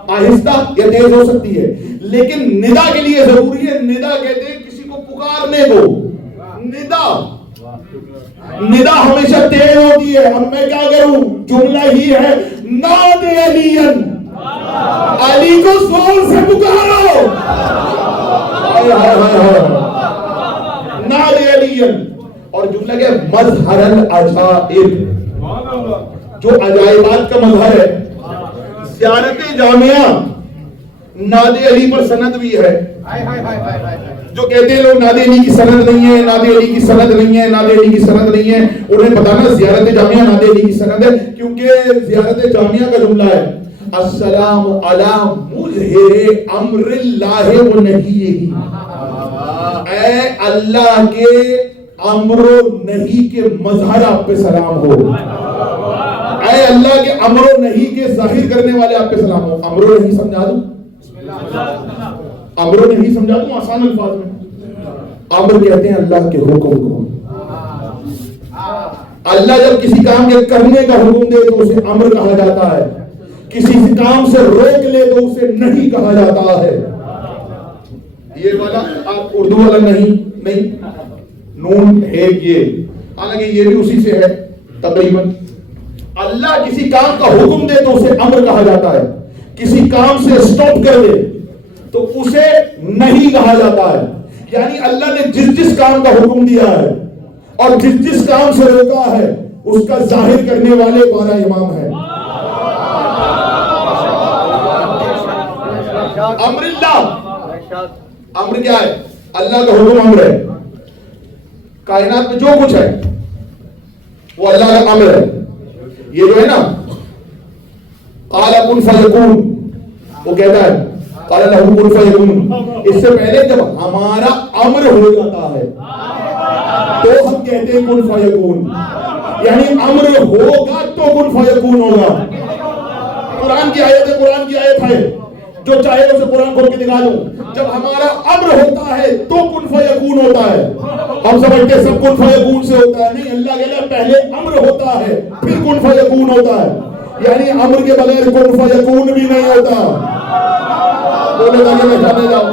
آہستہ یا تیز ہو سکتی ہے, لیکن ندا کے لیے ضروری ہے. ندا کہتے ہیں کسی کو پکارنے کو, ندا ہمیشہ تیز ہوتی ہے. اب میں کیا کروں, جملہ ہی ہے ناد علی, علی کو زور سے پکارو, ناد علی. اور جملہ کیا ہے, مظہر العجائب, جو عجائبات کا مظہر ہے. زیارت جامعہ ناد علی پر سند بھی ہے. جو کہتے ہیں لوگ ناد علی کی سند نہیں ہے, ناد علی کی سند نہیں ہے, ناد علی کی سند نہیں ہے, انہیں بتانا زیارت جامعہ ناد علی کی سند ہے, کیونکہ زیارت جامعہ کا جملہ ہے السلام علی مظہر امر اللہ و نہیہ, اے اللہ کے امر و نہی کے مظہر آپ پہ سلام ہو, اے اللہ کے امر و نہی کے ظاہر کرنے والے آپ پہ سلام ہو. امر و نہی سمجھا دوں, امر و نہی سمجھا دوں آسان الفاظ میں. امر کہتے ہیں اللہ کے حکم کو. اللہ جب کسی کام کے کرنے کا حکم دے تو اسے امر کہا جاتا ہے, کسی کام سے روک لے تو اسے نہیں کہا جاتا ہے. یہ والا آپ اردو والا نہیں نون ہے یہ, حالانکہ یہ بھی اسی سے ہے تقریباً. اللہ کسی کام کا حکم دے تو اسے امر کہا جاتا ہے, کسی کام سے سٹاپ کر دے تو اسے نہیں کہا جاتا ہے. یعنی اللہ نے جس کام کا حکم دیا ہے, اور جس کام سے روکا ہے اس کا ظاہر کرنے والے 12 امام ہیں. امر اللہ، امر کیا ہے؟ اللہ کا حکم امر ہے. کائنات میں جو کچھ ہے وہ اللہ کا امر ہے. یہ جو ہے نا قال کن فیکون، وہ کہتا ہے قال لہ کن فیکون، اس سے پہلے جب ہمارا امر ہو جاتا ہے تو ہم کہتے ہیں کن فیکون، یعنی امر ہوگا تو کن فیکون ہوگا. قرآن کی آیت ہے، قرآن کی آیت ہے، جو چاہے اسے قرآن کھول کے دکھا دو. جب ہمارا امر ہوتا ہے تو کن فیکون ہوتا ہے. ہم سمجھتے ہیں سب کن فیکون سے ہوتا ہے، نہیں، اللہ کہتا ہے پہلے امر ہوتا ہے پھر کن فیکون ہوتا ہے. یعنی امر کے بغیر کن فیکون بھی نہیں ہوتا. بولے تاکہ میں جانے جاؤں،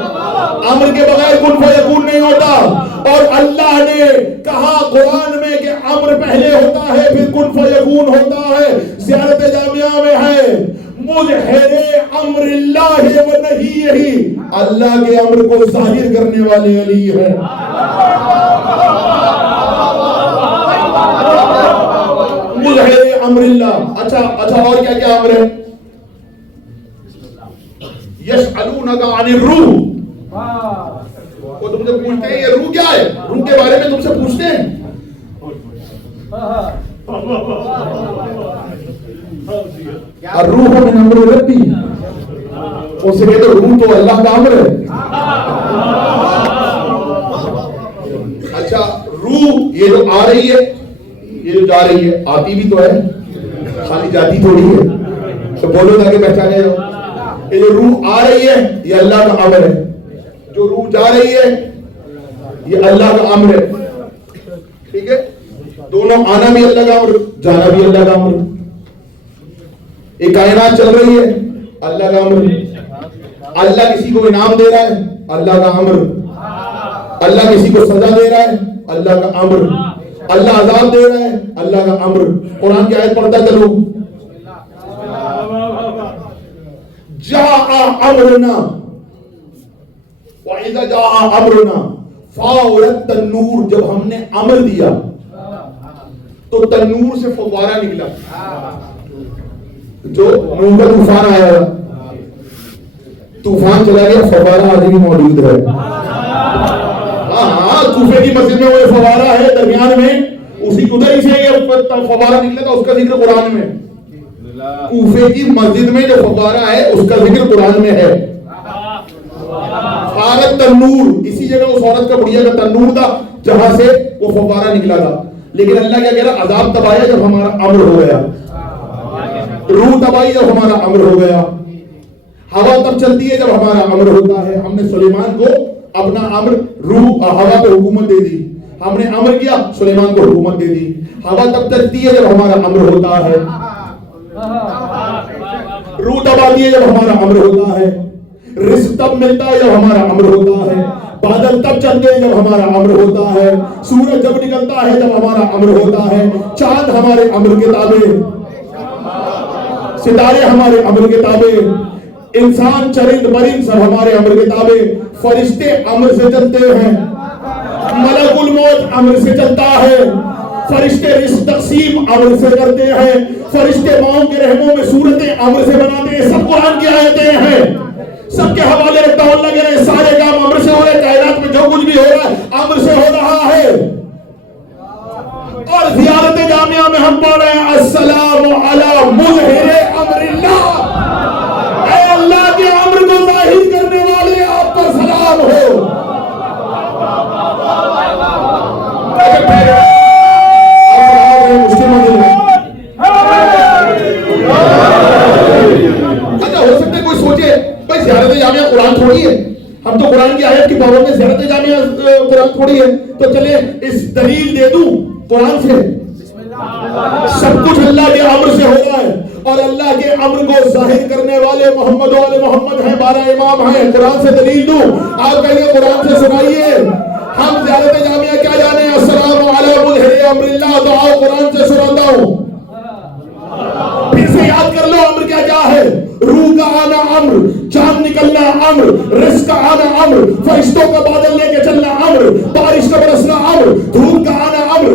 امر کے بغیر کن فیکون نہیں ہوتا. اور اللہ نے کہا قرآن میں کہ امر پہلے ہوتا ہے پھر کن فیکون ہوتا ہے. زیارت جامعہ میں ہے مظہر امر اللہ و نہیہ، اللہ کے امر کو ظاہر کرنے والے علی ہیں. مظہر امر اللہ. اچھا اور کیا کیا امر ہے؟ یسألونک عن الروح، وہ تم سے پوچھتے ہیں یہ روح کیا ہے، روح کے بارے میں تم سے پوچھتے ہیں. الروح من امر ربی، ان سے کہتے روح تو اللہ کا امر ہے. اچھا روح یہ جو آ رہی ہے، یہ جو جا رہی ہے، آتی بھی تو ہے، خالی جاتی تھوڑی ہے. تو بولو تاکہ پہچانے جاؤ. یہ جو روح آ رہی ہے یہ اللہ کا امر ہے، جو روح جا رہی ہے یہ اللہ کا امر ہے. ٹھیک ہے، دونوں آنا بھی اللہ کا امر، جانا بھی اللہ کا امر. ایک کائنات چل رہی ہے اللہ کا امر. اللہ کسی کو انعام دے رہا ہے اللہ کا امر. اللہ کسی کو سزا دے رہا ہے اللہ کا امر. اللہ عذاب دے رہا ہے اللہ کا امر. قرآن کی آیت پڑھتا چلو، جاء امرنا وَإِذَا جَاءَ أَمْرُنَا فَأَوْرَدَ النُّورَ، جب ہم نے امر دیا تو تنور سے فوارہ نکلا. جو نوح کا طوفان آیا، طوفان چلا گیا، فوارہ آج بھی موجود ہے. ہاں کوفے کی مسجد میں وہ فوارہ ہے درمیان میں، اسی ادھر ہی سے یہ فوارہ نکلا تھا، اس کا ذکر قرآن میں. کوفے کی مسجد میں جو فوارہ ہے اس کا ذکر قرآن میں ہے. فارت تنور، اسی جگہ اس عورت کا بڑھیا کا تنور تھا جہاں سے وہ فوارہ نکلا تھا. لیکن اللہ کیا کہہ رہا؟ عذاب تب آیا جب ہمارا امر ہو گیا، روح تب آئی جب ہمارا امر ہو گیا، ہوا تب چلتی ہے جب ہمارا امر ہوتا ہے. ہم نے سلیمان کو اپنا امر روح ہوا پہ حکومت دے دی. ہم نے امر کیا، سلیمان کو حکومت دے دی. ہوا تب چلتی ہے جب ہمارا امر ہوتا ہے، روح تب آتی ہے جب ہمارا امر ہوتا ہے، رزق تب ملتا ہے جب ہمارا امر ہوتا ہے، بادل تب چلتے ہیں جب ہمارا امر ہوتا ہے، سورج جب نکلتا ہے جب ہمارا امر ہوتا ہے، چاند ہمارے امر کے تابع، ستارے ہمارے امر کے تابع، انسان چرند پرند سب ہمارے امر کے تابع. فرشتے امر سے چلتے ہیں، ملک الموت امر سے چلتا ہے، فرشتے رزق تقسیم امر سے کرتے ہیں، فرشتے ماؤں کے رحموں میں صورتیں امر سے بناتے ہیں. سب قرآن کی آیتیں ہیں، سب کے حوالے رکھتا ہوں. اللہ کہہ رہے ہیں سارے کام امر سے ہو رہے ہیں، کائنات میں جو کچھ بھی ہو رہا ہے امر سے ہو رہا ہے. اور زیارت جامعہ میں ہم پڑھ رہے ہیں السلام علی مظہر امر اللہ، اے اللہ کے امر کو ظاہر کرنے والے آپ پر سلام ہو. اچھا ہو سکتا ہے کوئی سوچے بھائی زیارت جامعہ قرآن تھوڑی ہے، ہم تو قرآن کی آیت کی پابند میں زیارت جامعہ قرآن تھوڑی ہے. تو چلے اس دلیل دے دوں قرآن سے. سب کچھ اللہ کے امر سے ہو رہا ہے اور اللہ کے امر کو ظاہر کرنے والے محمد و آل محمد ہیں، 12 امام ہیں. قرآن سے دلیل دوں؟ آپ کہیں گے قرآن سے سنائیے. ہم زیارت جامعہ کیا جانے السلام علی مظہر امر اللہ، تو آؤ قرآن سے سناتا ہوں. پھر سے یاد کر لو امر کیا کیا ہے. روح کا آنا امر، چاند نکلنا امر، رزق کا آنا امر، فرشتوں کا بادل لے کے چلنا امر، بارش کا برسنا امر، دھوپ کا آنا امر،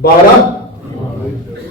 12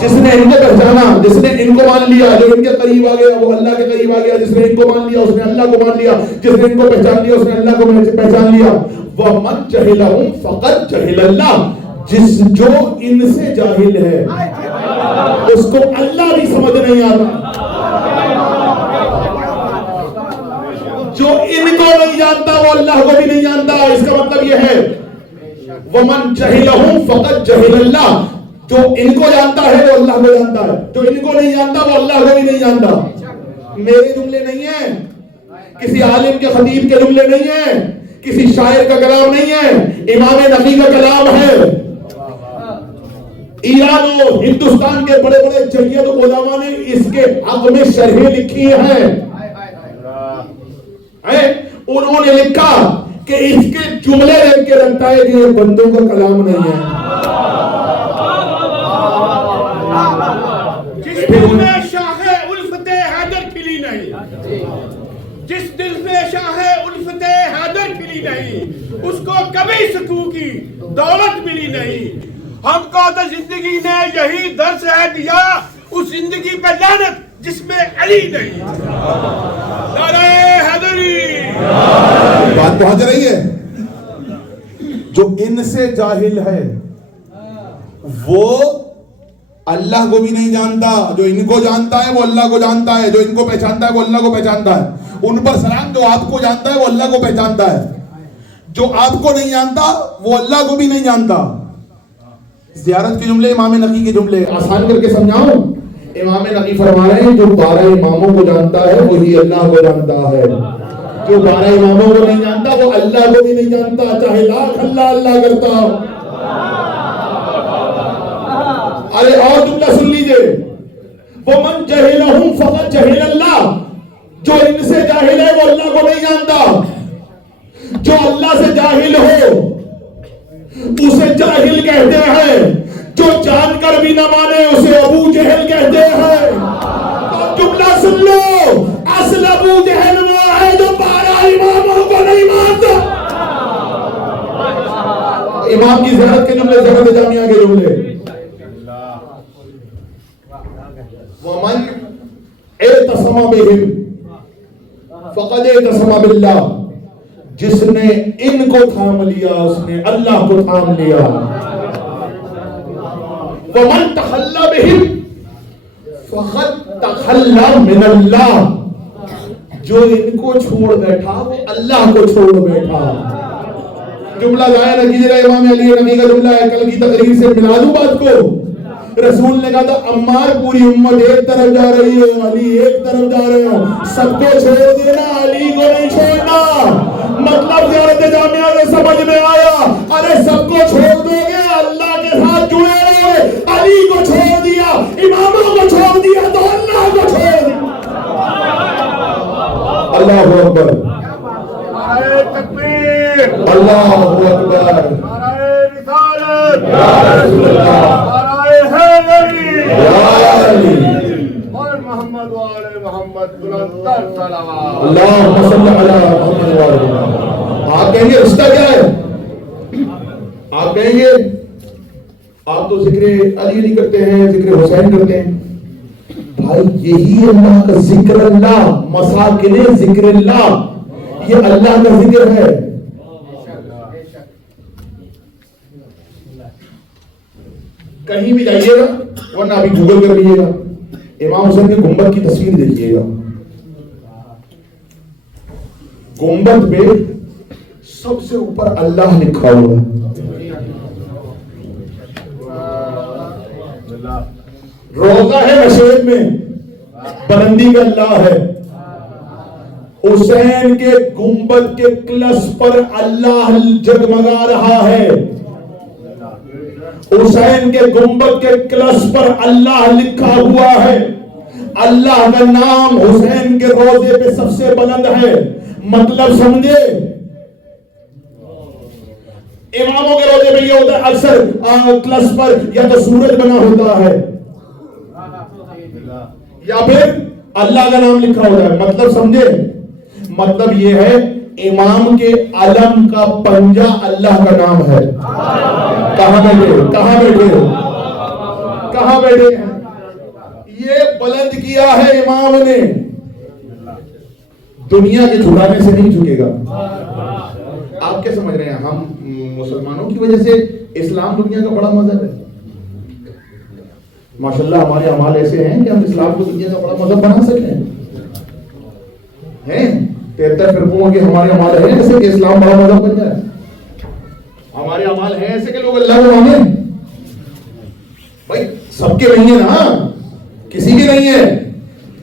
جس نے ان کو پہچانا، جس نے ان کو مان لیا، جو ان کے قریب آ گیا وہ اللہ کے قریب آ گیا، جس نے ان کو مان لیا اس نے اللہ کو مان لیا، جس نے ان کو پہچان لیا اس نے اللہ کو پہچان لیا۔ وَمَنْ جَهِلَهُمْ فَقَدْ جَهِلَ اللَّهُ، جو ان سے جاہل ہے اس کو اللہ بھی سمجھ نہیں آتا، جو ان کو نہیں جانتا وہ اللہ کو بھی نہیں جانتا۔ اس کا مطلب یہ ہے وَمَنْ جَهِلَهُمْ فَقَدْ جَهِلَ اللَّهُ، جو ان کو جانتا ہے وہ اللہ کو جانتا ہے، جو ان کو نہیں جانتا وہ اللہ کو بھی نہیں جانتا۔ میرے جملے نہیں ہیں، کسی عالم کے خطیب کے جملے نہیں ہیں، کسی شاعر کا کلام نہیں ہے، امام نقی کا کلام ہے۔ ایران و ہندوستان کے بڑے بڑے جمعیت علماء نے اس کے حق میں شرحیں لکھی ہیں۔ انہوں نے لکھا کہ اس کے جملے دیکھ کے لگتا ہے کہ یہ بندوں کا کلام نہیں ہے۔ جس دل میں شاہ الفت حیدر کھلی نہیں، جس دل میں شاہ الفت حیدر کھلی نہیں، اس کو کبھی سکون کی دولت ملی نہیں۔ ہم کو تو زندگی نے یہی درس ہے دیا، اس زندگی پہ لعنت جس میں علی نہیں۔ نعرہ حیدری۔ بات پہنچ رہی ہے؟ جو ان سے جاہل ہے وہ اللہ کو بھی نہیں جانتا، جو ان کو جانتا ہے وہ اللہ کو جانتا ہے، جو ان کو پہچانتا ہے وہ اللہ کو پہچانتا ہے۔ ان پر سلام، جو آپ کو جانتا ہے وہ اللہ کو پہچانتا ہے، جو آپ کو نہیں جانتا وہ اللہ کو بھی نہیں جانتا۔ زیارت کے جملے امام نقی کے جملے آسان کر کے سمجھاؤں۔ امام نقی فرما رہے ہیں جو 12 اماموں کو جانتا ہے وہی اللہ کو جانتا ہے، جو 12 اماموں کو نہیں جانتا وہ اللہ کو بھی نہیں جانتا، چاہے لاکھ اللہ اللہ کرتا ہو۔ ارے اور جملہ سن لیجئے، وَمَنْ جَهِلَهُمْ فَقَدْ جَهِلَ اللَّهُ، جو ان سے جاہل ہے وہ اللہ کو نہیں جانتا۔ جو اللہ سے جاہل ہو اسے جاہل کہتے ہیں، جو جان کر بھی نہ مانے اسے ابو جہل کہتے ہیں۔ تو جملہ سن لو، اصل ابو جہل وہ ہے جو 12 اماموں کو نہیں مانتا۔ امام کی زیارت کے جملے، زیارت جامعہ کے جملے، وَمَنْ اعتصم بِهِمْ فَقَدْ اعتصم بِاللَّهِ، جس نے ان کو تھام لیا اس نے اللہ کو تھام لیا۔ وَمَنْ تَخَلَّى بِهِمْ فَقَدْ تَخَلَّى مِنَ اللَّهِ، جو ان کو چھوڑ بیٹھا وہ اللہ کو چھوڑ بیٹھا۔ جملہ ضائع نہ کیجیے، امام علی نقی کا جملہ ہے، کل کی تقریر سے ملا دوں بات کو۔ رسول نے کہا تھا عمار پوری امت ایک طرف جا رہی ہے، علی ایک طرف جا رہے ہوں، سب کو چھوڑ دینا، علی کو نہیں چھوڑنا۔ مطلب زیارت جامعہ سے سمجھ میں آیا، ارے سب کو چھوڑ دو گے اللہ کے ساتھ جڑے رہو گے، علی کو چھوڑ دیا، اماموں کو چھوڑ دیا تو اللہ کو چھوڑ دیا۔ اللہ اکبر، نعرہ تکبیر، اللہ اکبر، نعرہ رسالت، یا رسول اللہ، اور محمد وآل محمد بلندر صلوات۔ اللہم صلی علی محمد وآل محمد۔ آپ کہیں گے رشتہ کیا ہے؟ آپ کہیں گے آپ تو ذکر علی علی کرتے ہیں، ذکر حسین کرتے ہیں۔ بھائی یہی اللہ کا ذکر، اللہ مساکن ذکر اللہ، یہ اللہ کا ذکر ہے۔ کہیں بھی جائیے گا ورنہ ابھی گوگل کر لیجیے گا، امام حسین کے گنبد کی تصویر دیکھیے گا، گنبد پہ سب سے اوپر اللہ لکھا ہوا ہے۔ روضہ ہے مشرق میں، بلندی کا اللہ ہے۔ حسین کے گنبد کے کلش پر اللہ جگمگا رہا ہے، حسین کے گنبد کے کلش پر اللہ لکھا ہوا ہے۔ اللہ کا نام حسین کے روضے پہ سب سے بلند ہے۔ مطلب سمجھے، اماموں کے روضے پہ یہ ہوتا ہے اکثر کلش پر یا تو سورج بنا ہوتا ہے یا پھر اللہ کا نام لکھا ہوتا ہے۔ مطلب سمجھے، مطلب یہ ہے امام کے علم کا پنجہ اللہ کا نام ہے۔ کہاں بیٹھے، کہاں بیٹھے، کہاں بیٹھے ہیں؟ یہ بلند کیا ہے امام نے، دنیا کے جھکانے سے نہیں جھکے گا۔ آپ کیا سمجھ رہے ہیں ہم مسلمانوں کی وجہ سے اسلام دنیا کا بڑا مذہب ہے؟ ماشاءاللہ ہمارے اعمال ایسے ہیں کہ ہم اسلام کو دنیا کا بڑا مذہب بنا سکیں ہیں۔ 73 فرقوں کے ہمارے اعمال ہیں ایسے کہ اسلام بڑا مذہب بن جائے؟ ہمارے اعمال ہیں ایسے کہ لوگ اللہ کو مانیں؟ بھائی سب کے نہیں ہے نا، کسی کے نہیں ہے،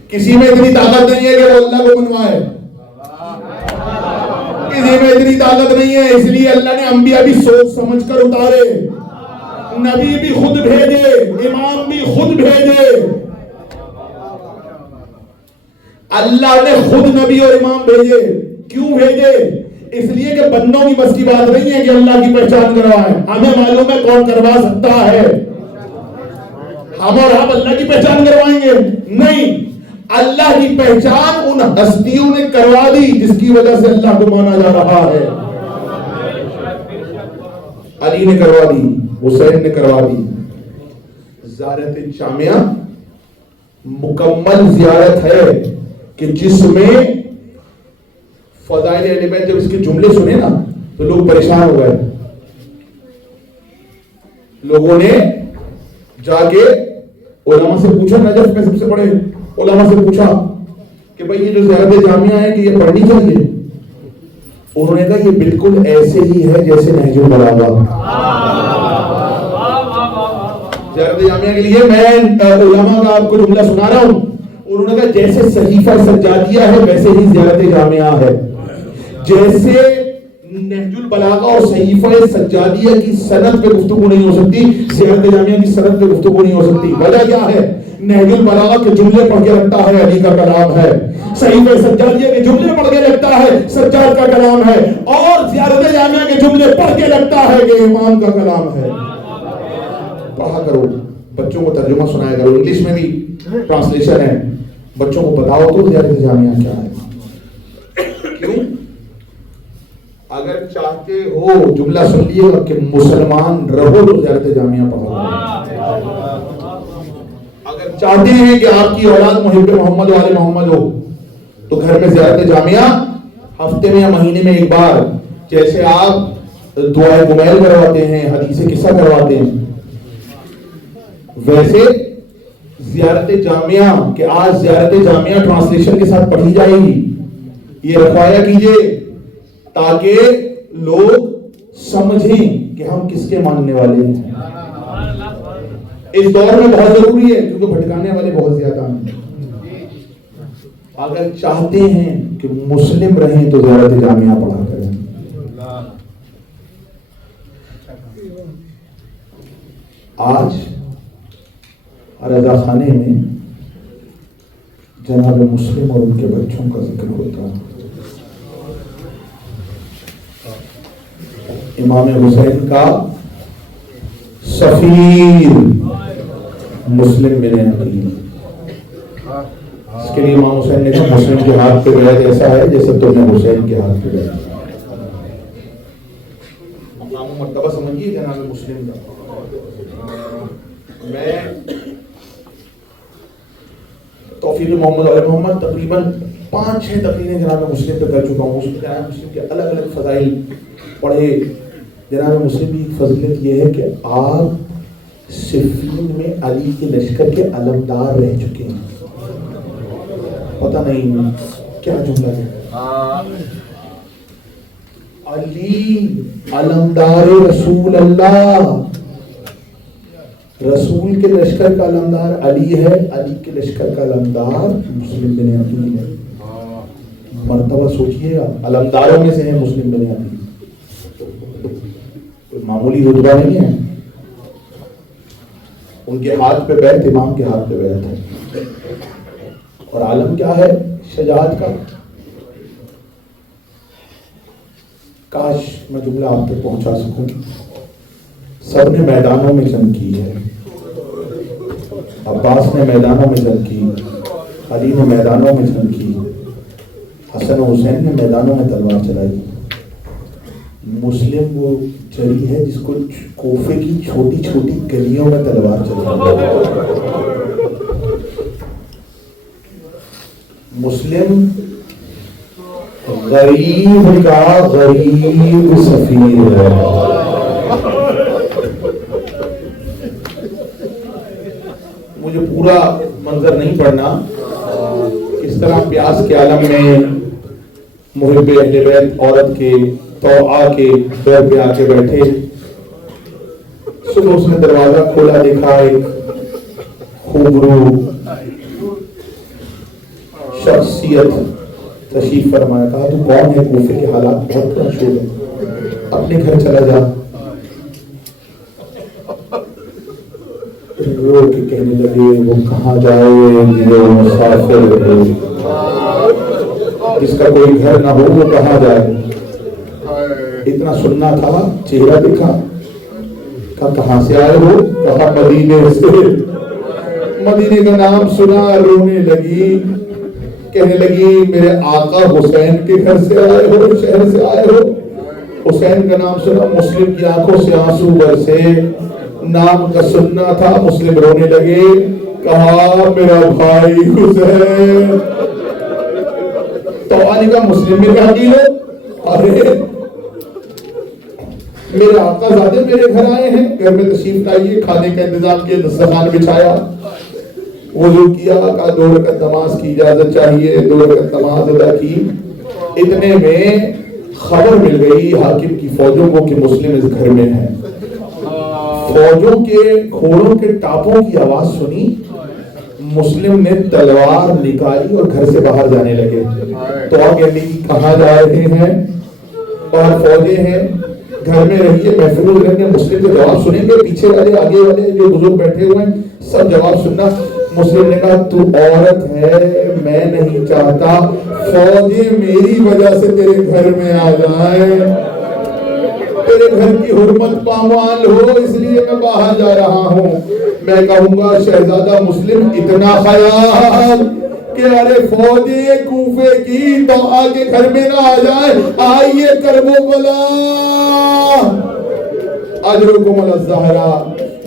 کسی میں اتنی طاقت نہیں ہے کہ وہ اللہ کو منوائے، کسی میں اتنی طاقت نہیں ہے، اس لیے اللہ نے انبیاء بھی سوچ سمجھ کر اتارے، نبی بھی خود بھیجے، امام بھی خود بھیجے۔ اللہ نے خود نبی اور امام بھیجے، کیوں بھیجے؟ اس لیے کہ بندوں کی بس کی بات نہیں ہے کہ اللہ کی پہچان کروائے، ہمیں معلوم ہے کون کروا سکتا ہے، ہم اور آپ اللہ کی پہچان کروائیں گے نہیں، اللہ کی پہچان ان ہستیوں نے کروا دی جس کی وجہ سے اللہ کو مانا جا رہا ہے۔ علی نے کروا دی، حسین نے کروا دی۔ زیارت جامعہ مکمل زیارت ہے کہ جس میں فضائل اہل بیت، جب اس کے جملے سنے نا تو لوگ پریشان ہو گئے، لوگوں نے جا کے علماء سے پوچھا، نجف میں سب سے بڑے علماء سے پوچھا کہ بھئی یہ جو زیارت جامعہ ہے کہ یہ پڑھنی چاہیے؟ انہوں نے کہا یہ بالکل ایسے ہی ہے جیسے نہج البلاغہ۔ زیارت جامعہ کے لیے میں علماء کا آپ کو جملہ سنا رہا ہوں، انہوں نے کہا جیسے صحیفہ سجادیہ ہے ویسے ہی زیارت جامعہ ہے، جیسے نہج البلاغہ اور صحیفہ سجادیہ کی سند پہ گفتگو نہیں ہو سکتی، زیارت جامعہ کی سند پہ گفتگو نہیں ہو سکتی۔ وجہ کیا ہے؟ نہج البلاغہ کے جملے پڑھ کے لگتا ہے علی کا کلام ہے، صحیفہ سجادیہ کے جملے پڑھ کے لگتا ہے سجاد کا کلام ہے، اور زیارت جامعہ کے جملے پڑھ کے لگتا ہے کہ امام کا کلام ہے۔ پڑھا کرو، بچوں کو ترجمہ سنایا کرو، انگلش میں بھی ٹرانسلیشن ہے، بچوں کو بتاؤ تو زیارت جامعہ کیا ہے۔ کیوں؟ اگر چاہتے ہو، جملہ سن لیے گا، کہ مسلمان رہو تو زیارت جامعہ پڑھو۔ اگر چاہتے ہیں کہ آپ کی اولاد محب محمد و آل محمد ہو تو گھر میں زیارت جامعہ ہفتے میں یا مہینے میں ایک بار، جیسے آپ دعائے گمیل کرواتے ہیں، حدیث قصہ کرواتے ہیں، ویسے زیارت جامعہ کہ آج زیارت جامعہ ٹرانسلیشن کے ساتھ پڑھی جائے گی، یہ رخوایا کیجئے تاکہ لوگ سمجھیں کہ ہم کس کے ماننے والے ہیں۔ اس دور میں بہت ضروری ہے کیونکہ بھٹکانے والے بہت زیادہ ہیں۔ اگر چاہتے ہیں کہ مسلم رہیں تو زیارت جامعہ پڑھا کریں۔ آج رضا خانے میں جناب مسلم اور ان کے بچوں کا ذکر ہوتا ہے۔ امام حسین کا سفیر مسلم بن عقیل، اس کے لیے امام حسین نے کہا مسلم کے ہاتھ پہ بیعت ایسا ہے جیسے تم نے حسین کے ہاتھ پہ بیعت۔ مقام و مرتبہ سمجھیے جناب مسلم کا۔ میں توفیق محمد علی محمد تقریباً 5-6 تقریریں جناب مسلم پہ کر چکا ہوں، اس میں جناب مسلم کے الگ الگ فضائل پڑھے۔ جناب مسلم کی فضیلت یہ ہے کہ آپ صفین میں علی کے لشکر کے علمدار رہ چکے ہیں، پتہ نہیں کیا جملہ ہے، علی علمدار رسول اللہ، رسول کے لشکر کا علمدار علی ہے، علی کے لشکر کا علمدار مسلم بن عقیل ہے۔ مرتبہ سوچئے گا، علمداروں میں سے ہیں مسلم بن عقیل، کوئی معمولی رتبہ نہیں ہے۔ ان کے ہاتھ پہ بیعت امام کے ہاتھ پہ بیعت ہے، اور عالم کیا ہے شجاعت کا۔ کاش میں جملہ آپ تک پہنچا سکوں۔ سب نے میدانوں میں جنگ کی ہے، عباس نے میدانوں میں جنگ کی، علی نے میدانوں میں جنگ کی، حسن و حسین نے میدانوں میں تلوار چلائی، مسلم وہ چڑی ہے جس کو کوفے کی چھوٹی چھوٹی گلیوں میں تلوار چلائی. مسلم غریب کا غریب سفیر ہے. مجھے پورا منظر نہیں پڑھنا اس طرح پیاس کے عالم میں محب اہل بیت عورت کے توعا کے در پہ آ کے بیٹھے. صبح اس نے دروازہ کھولا, دیکھا ایک خوبرو شخصیت تشریف فرمایا. کہا تو کون ہے؟ کوفے کے حالات بہت مشہور ہیں, اپنے گھر چلا جا. رو کے کہنے لگے وہ کہاں جائے جو مسافر ہو, جس کا کوئی گھر نہ ہو وہ کہاں جائے. اتنا سننا تھا, چہرہ دیکھا, کہا کہاں سے آئے ہو؟ کہا مدینے سے. مدینے کا نام سنا, رونے لگی, کہنے لگی میرے آقا حسین کے گھر سے آئے ہو, شہر سے آئے ہو. حسین کا نام سنا, مسلم کی آنکھوں سے آنسو برسے. نام کا سننا تھا, مسلم رونے لگے. کہا میرا بھائی حسین. تو آنے کا مسلم میں کہا کی لو, ارے میرے آقا زادے میرے گھر آئے ہیں, گھر میں تشریف لائیے. کھانے کا انتظام کیا, دسترخوان بچھایا, وضو کیا. کہا 2 رکعت نماز کی اجازت چاہیے. 2 رکعت نماز ادا کی. اتنے میں خبر مل گئی حاکم کی فوجوں کو کہ مسلم اس گھر میں ہے. فوجوں کے گھوڑوں کے ٹاپوں کی آواز سنی, مسلم نے تلوار نکالی اور گھر سے باہر جانے لگے. تو آگے کہاں جا رہے ہیں؟ باہر فوجیں ہیں, گھر میں رہیے, محفوظ رہیے. مسلم کے جواب سنیں گے, پیچھے والے آگے والے جو بزرگ بیٹھے ہوئے ہیں سب جواب سننا. مسلم نے کہا تو عورت ہے, میں نہیں چاہتا فوجیں میری وجہ سے تیرے گھر میں آ جائیں, تیرے گھر کی حرمت پامال ہو, اس لیے میں باہر جا رہا ہوں. میں کہوں گا شہزادہ مسلم اتنا خیال کہ ارے فوجیں کوفے کی تو آگے گھر میں نہ آ جائے. آئیے کربو بلا اجرکم الزہرا.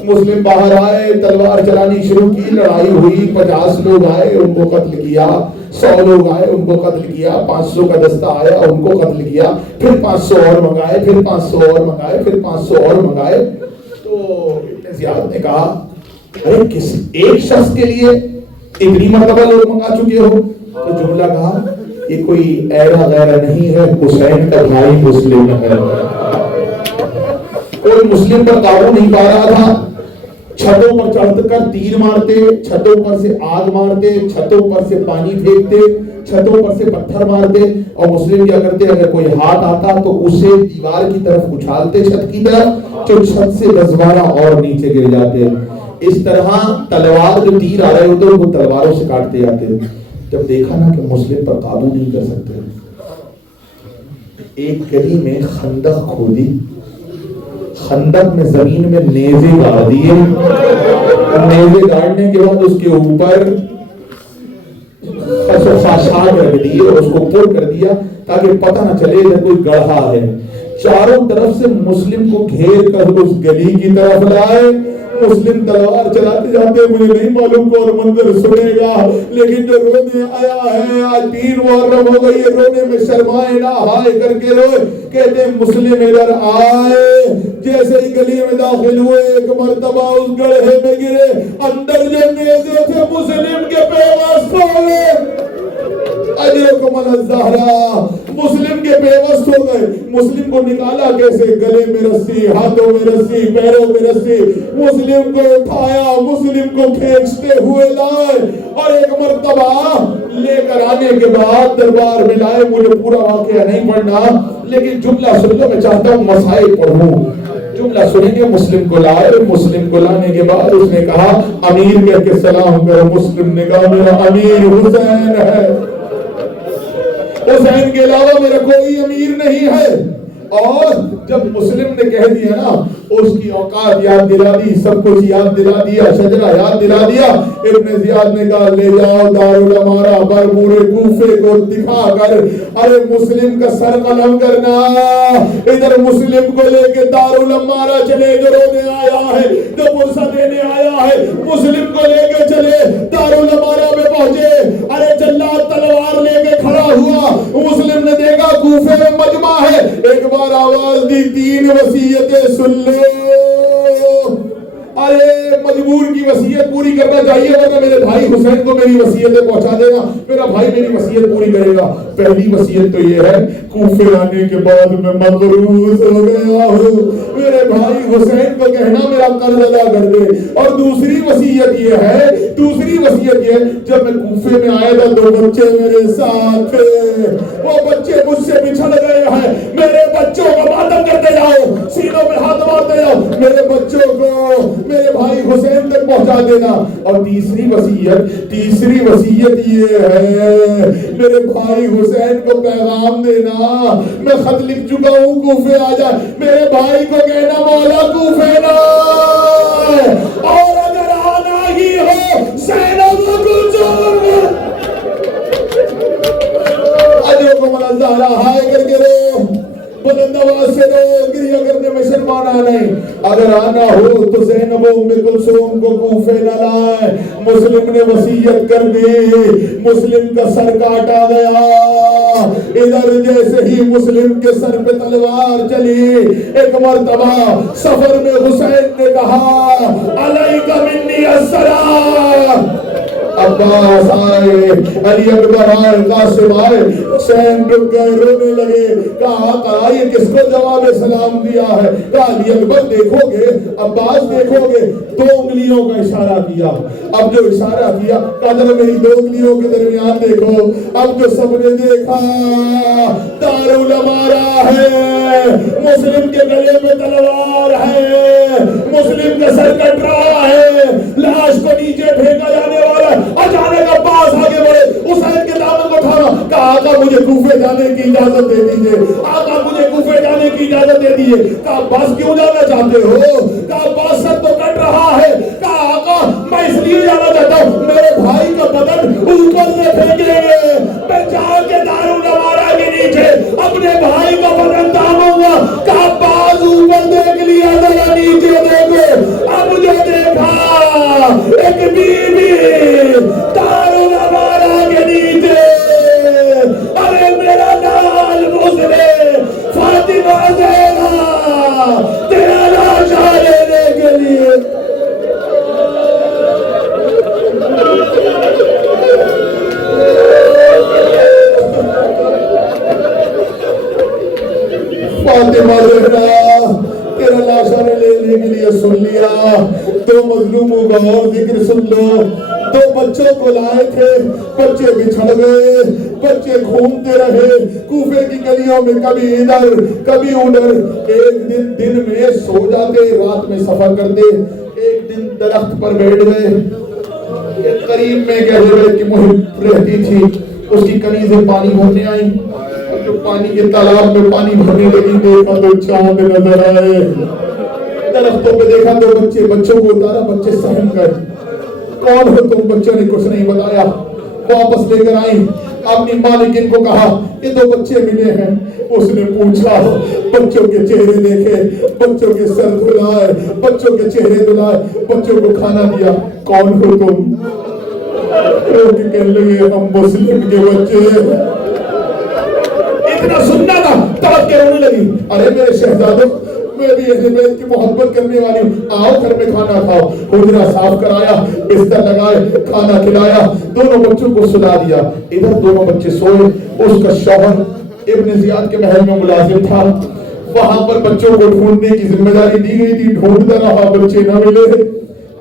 مسلم باہر آئے, تلوار چلانی شروع کی. لڑائی ہوئی, 50 لوگ آئے, ان کو قتل کیا. 100 لوگ آئے, ان کو قتل کیا. 500 کا دستہ آیا, ان کو قتل کیا. پھر 500 اور منگائے, پھر 500 اور منگائے, پھر 500 اور منگائے. تو ابن زیاد نے کہا ارے کس ایک شخص کے لیے اتنی مرتبہ لوگ منگا چکے ہو؟ تو جملہ کہا یہ کوئی ایرا غیرہ نہیں ہے, حسین کا بھائی مسلم ہے. کوئی مسلم پر قابو نہیں پا رہا تھا. چھتوں پر چڑھ کر تیر مارتے, چھتوں پر سے آگ مارتے, چھتوں پر سے پانی پھینکتے, چھتوں پر سے پتھر مارتے. اور مسلم کیا کرتے, اگر کوئی ہاتھ آتا تو اسے دیوار کی طرف اچھالتے, چھت کی طرف, جو چھت سے 10-12 اور نیچے گر جاتے. اس طرح تلوار جو تیر آ رہے ہوتے وہ تلواروں سے کاٹتے جاتے. جب دیکھا نا کہ مسلم پر قابو نہیں کر سکتے, ایک گلی میں خندق کھودی. خندق میں زمین میں نیزے گاڑ دیے. نیزے گاڑنے کے بعد اس کے اوپر خاشاک رکھ دیے اور اس کو پر کر دیا تاکہ پتہ نہ چلے ادھر کوئی گڑھا ہے. چاروں طرف سے مسلم کو گھیر کر اس گلی کی طرف لائے. مسلم تلوار چلاتے جاتے. مجھے نہیں معلوم کون منظر سنے گا, لیکن جو رونے آیا ہے, آج 3 محرم ہو گئی ہے, رونے میں شرمائے نہ ہائے کر کے روئے. کہتے ہیں مسلم ادھر آئے, جیسے ہی گلی میں داخل ہوئے ایک مرتبہ اس گڑھے میں گرے. اندر جو نیزے تھے مسلم کے پیوست ہو گئے. اجرکم الزہرا. مسلم کے پیوست ہو گئے. مسلم کو نکالا کیسے؟ گلے میں رسی, ہاتھوں میں رسی, پیروں میں رسی. مسلم کو اٹھایا, مسلم کو کھینچتے ہوئے لائے اور ایک مرتبہ لے کر آنے کے بعد دربار میں لائے. مجھے پورا واقعہ نہیں پڑھنا, لیکن جملہ سن لو, میں چاہتا ہوں مسائل پڑھوں. جملہ سنیں گے. مسلم کو لائے. مسلم کو لانے کے بعد اس نے کہا امیر کہہ کے سلام کرو. مسلم نے کہا میرا امیر حسین ہے, حسین کے علاوہ میرا کوئی امیر نہیں ہے. اور جب مسلم نے کہہ دیا نا اس کی اوقات یاد دلا دی, سب کچھ یاد دلا دیا, شجرہ یاد دلا دیا. ابن زیاد نے کہا لے جاؤ دارالامارہ پر پورے کوفے کو دکھا کر, ارے مسلم کا سر قلم کرنا. ادھر مسلم کو لے کے دارالامارہ چلے, جو رونے آیا ہے, جو پرسہ دینے آیا ہے, مسلم کو لے کے چلے دارالامارہ میں پہنچے. ارے جلاد تلوار لے کے کھڑا ہوا, مسلم نے دیکھا کوفے میں مجمع ہے, ایک بار آواز دی 3 وصیتیں سن لو. ارے مجبور کی وصیت پوری کرنا چاہیے, ورنہ میرے بھائی حسین کو میری وصیتیں پہنچا دینا, میرا بھائی میری وصیت پوری کرے گا. پہلی وصیت تو یہ ہے, کوفے آنے کے بعد میں مغروض ہو گیا ہوں, میرے بھائی حسین کو کہنا میرا قرض ادا کر دے. اور دوسری وصیت یہ ہے, جب میں کوفے میں آیا تھا 2 بچے میرے ساتھ تھے, وہ بچے مجھ سے بچھڑ گئے ہیں, میرے بچوں کو ماتم کرتے جاؤ, سینوں پہ ہاتھ مارتے جاؤ, میرے بچوں کو میرے بھائی حسین تک پہنچا دینا. اور تیسری وصیت یہ ہے, میرے بھائی حسین کو پیغام دینا, میں خط لکھ چکا ہوں کوفے آ جائے, میرے بھائی کو کہنا مولا کوفے نہ, اور اگر آنا ہی ہو زینب کو چھوڑ اجو کو منظرہ ہائے کر کے رو, بلند آواز سے رو, گریہ کرنے میں شرمانا نہیں. اگر آنا ہو تو زینب و ام کلثوم کو کوفے نہ لائے. مسلم نے وصیت کر دی, مسلم کا سر کاٹا گیا. ادھر جیسے ہی مسلم کے سر پہ تلوار چلی, ایک مرتبہ سفر میں حسین نے کہا علیک منی السلام. عباس آئے, علی اکبر آئے, قاسم آئے, حسین رک گئے, رونے لگے. کہا آقا یہ کس کو جواب سلام دیا ہے؟ کہا علی اکبر دیکھو گے, عباس دیکھو گے, 2 انگلیوں کا اشارہ کیا. اب جو اشارہ کیا, کہا میری 2 انگلیوں کے درمیان دیکھو. اب جو سب نے دیکھا دارالامارہ ہے, مسلم کے گلے میں تلوار ہے, مسلم کا سر کٹ رہا ہے, لاش کو نیچے پھینکا جانے والا ہے. اچانک عباس آگے بڑھے, حسین کے دامن کو اٹھانا, کہا آقا مجھے کوفے جانے کی اجازت دے دیجئے, آقا مجھے کوفے جانے کی اجازت دے دیجئے. کہا عباس کیوں جانا چاہتے ہو؟ کہا عباس سر تو کٹ رہا ہے. کہا آقا میں اس لیے جانا چاہتا ہوں, میرے بھائی کا بدن اوپر سے پھینکیں گے, میں جا کے دارالامارہ کے نیچے اپنے بھائی کا بدن تھاموں گا. کہا عباس اوپر دیکھ لیا, ذرا نیچے دیکھو. اب جو دیکھا ایک بی بی دارالامارہ کے نیچے, ارے میرا لال مسلم فاطمہ زہرا تیرا لاشا لینے کے لیے. فاطمہ زہرا تیرا لاشا لینے کے لیے سن لیا. 2 مظلوموں کا اور ذکر سن لو. 2 بچوں کو لائے تھے, بچے بچھڑ گئے, بچے گھومتے رہے کوفے کی گلیوں میں, کبھی ادھر کبھی ادھر. ایک دن میں سو جاتے, رات میں سفر کرتے. ایک دن درخت پر بیٹھ گئے, قریب میں گہرے کی مہم رہتی تھی, اس کی کنیزیں پانی بھرنے آئیں. جو پانی کے تالاب میں پانی بھرنے لگی, دیکھا تو چاند نظر آئے. درختوں پہ دیکھا 2 بچے, بچوں کو اتارا, بچے سہم گئے. کون ہو تم؟ بچوں نے کچھ نہیں بتایا. واپس لے کر آئیں, اپنی مالکن کو کہا یہ 2 بچے ملے ہیں. اس نے پوچھا, بچوں کے چہرے دیکھے, بچوں کے سر دھلائے, بچوں کے چہرے دھلائے, بچوں کو کھانا دیا. کون ہو تم؟ کہنے لگے ہم مسلم کے بچے. اتنا سننا تھا, تڑپ کے رونے لگی. ارے میرے شہزادوں, میں بھی اہل بیت کی محبت کرنے والی ہوں, آؤ گھر میں کھانا کھاؤ. حجرہ صاف کرایا, بستر لگائے, کھانا کھلایا, دونوں بچوں کو سلا دیا. ادھر دونوں بچے سوئے. اس کا شوہر ابن زیاد کے محل میں ملازم تھا, وہاں پر بچوں کو ڈھونڈنے کی ذمہ داری دی گئی تھی. ڈھونڈتا رہا, بچے نہ ملے.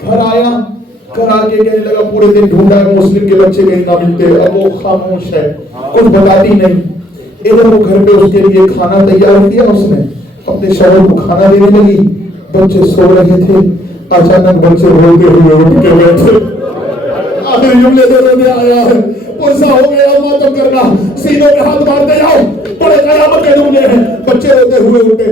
گھر آیا, گھر آ کے کہنے لگا پورے دن ڈھونڈا ہے, مسلم کے بچے کہیں نہ ملتے. اب وہ خاموش ہے, کچھ بتاتی نہیں. ادھر وہ گھر پہ اس کے لیے کھانا تیار کیا, اس نے اپنے شوہر کو کھانا دینے لگی. بچے سو رہے تھے, اچانک بچے روتے ہوئے اٹھ کے بیٹھے. آخری جملے دونوں میں آیا ہے, پرسا ہو گیا ماتم کرنا, سینوں میں ہاتھ مارتے جاؤ, بڑے قیامت کے جملے ہیں. بچے روتے ہوئے اٹھے,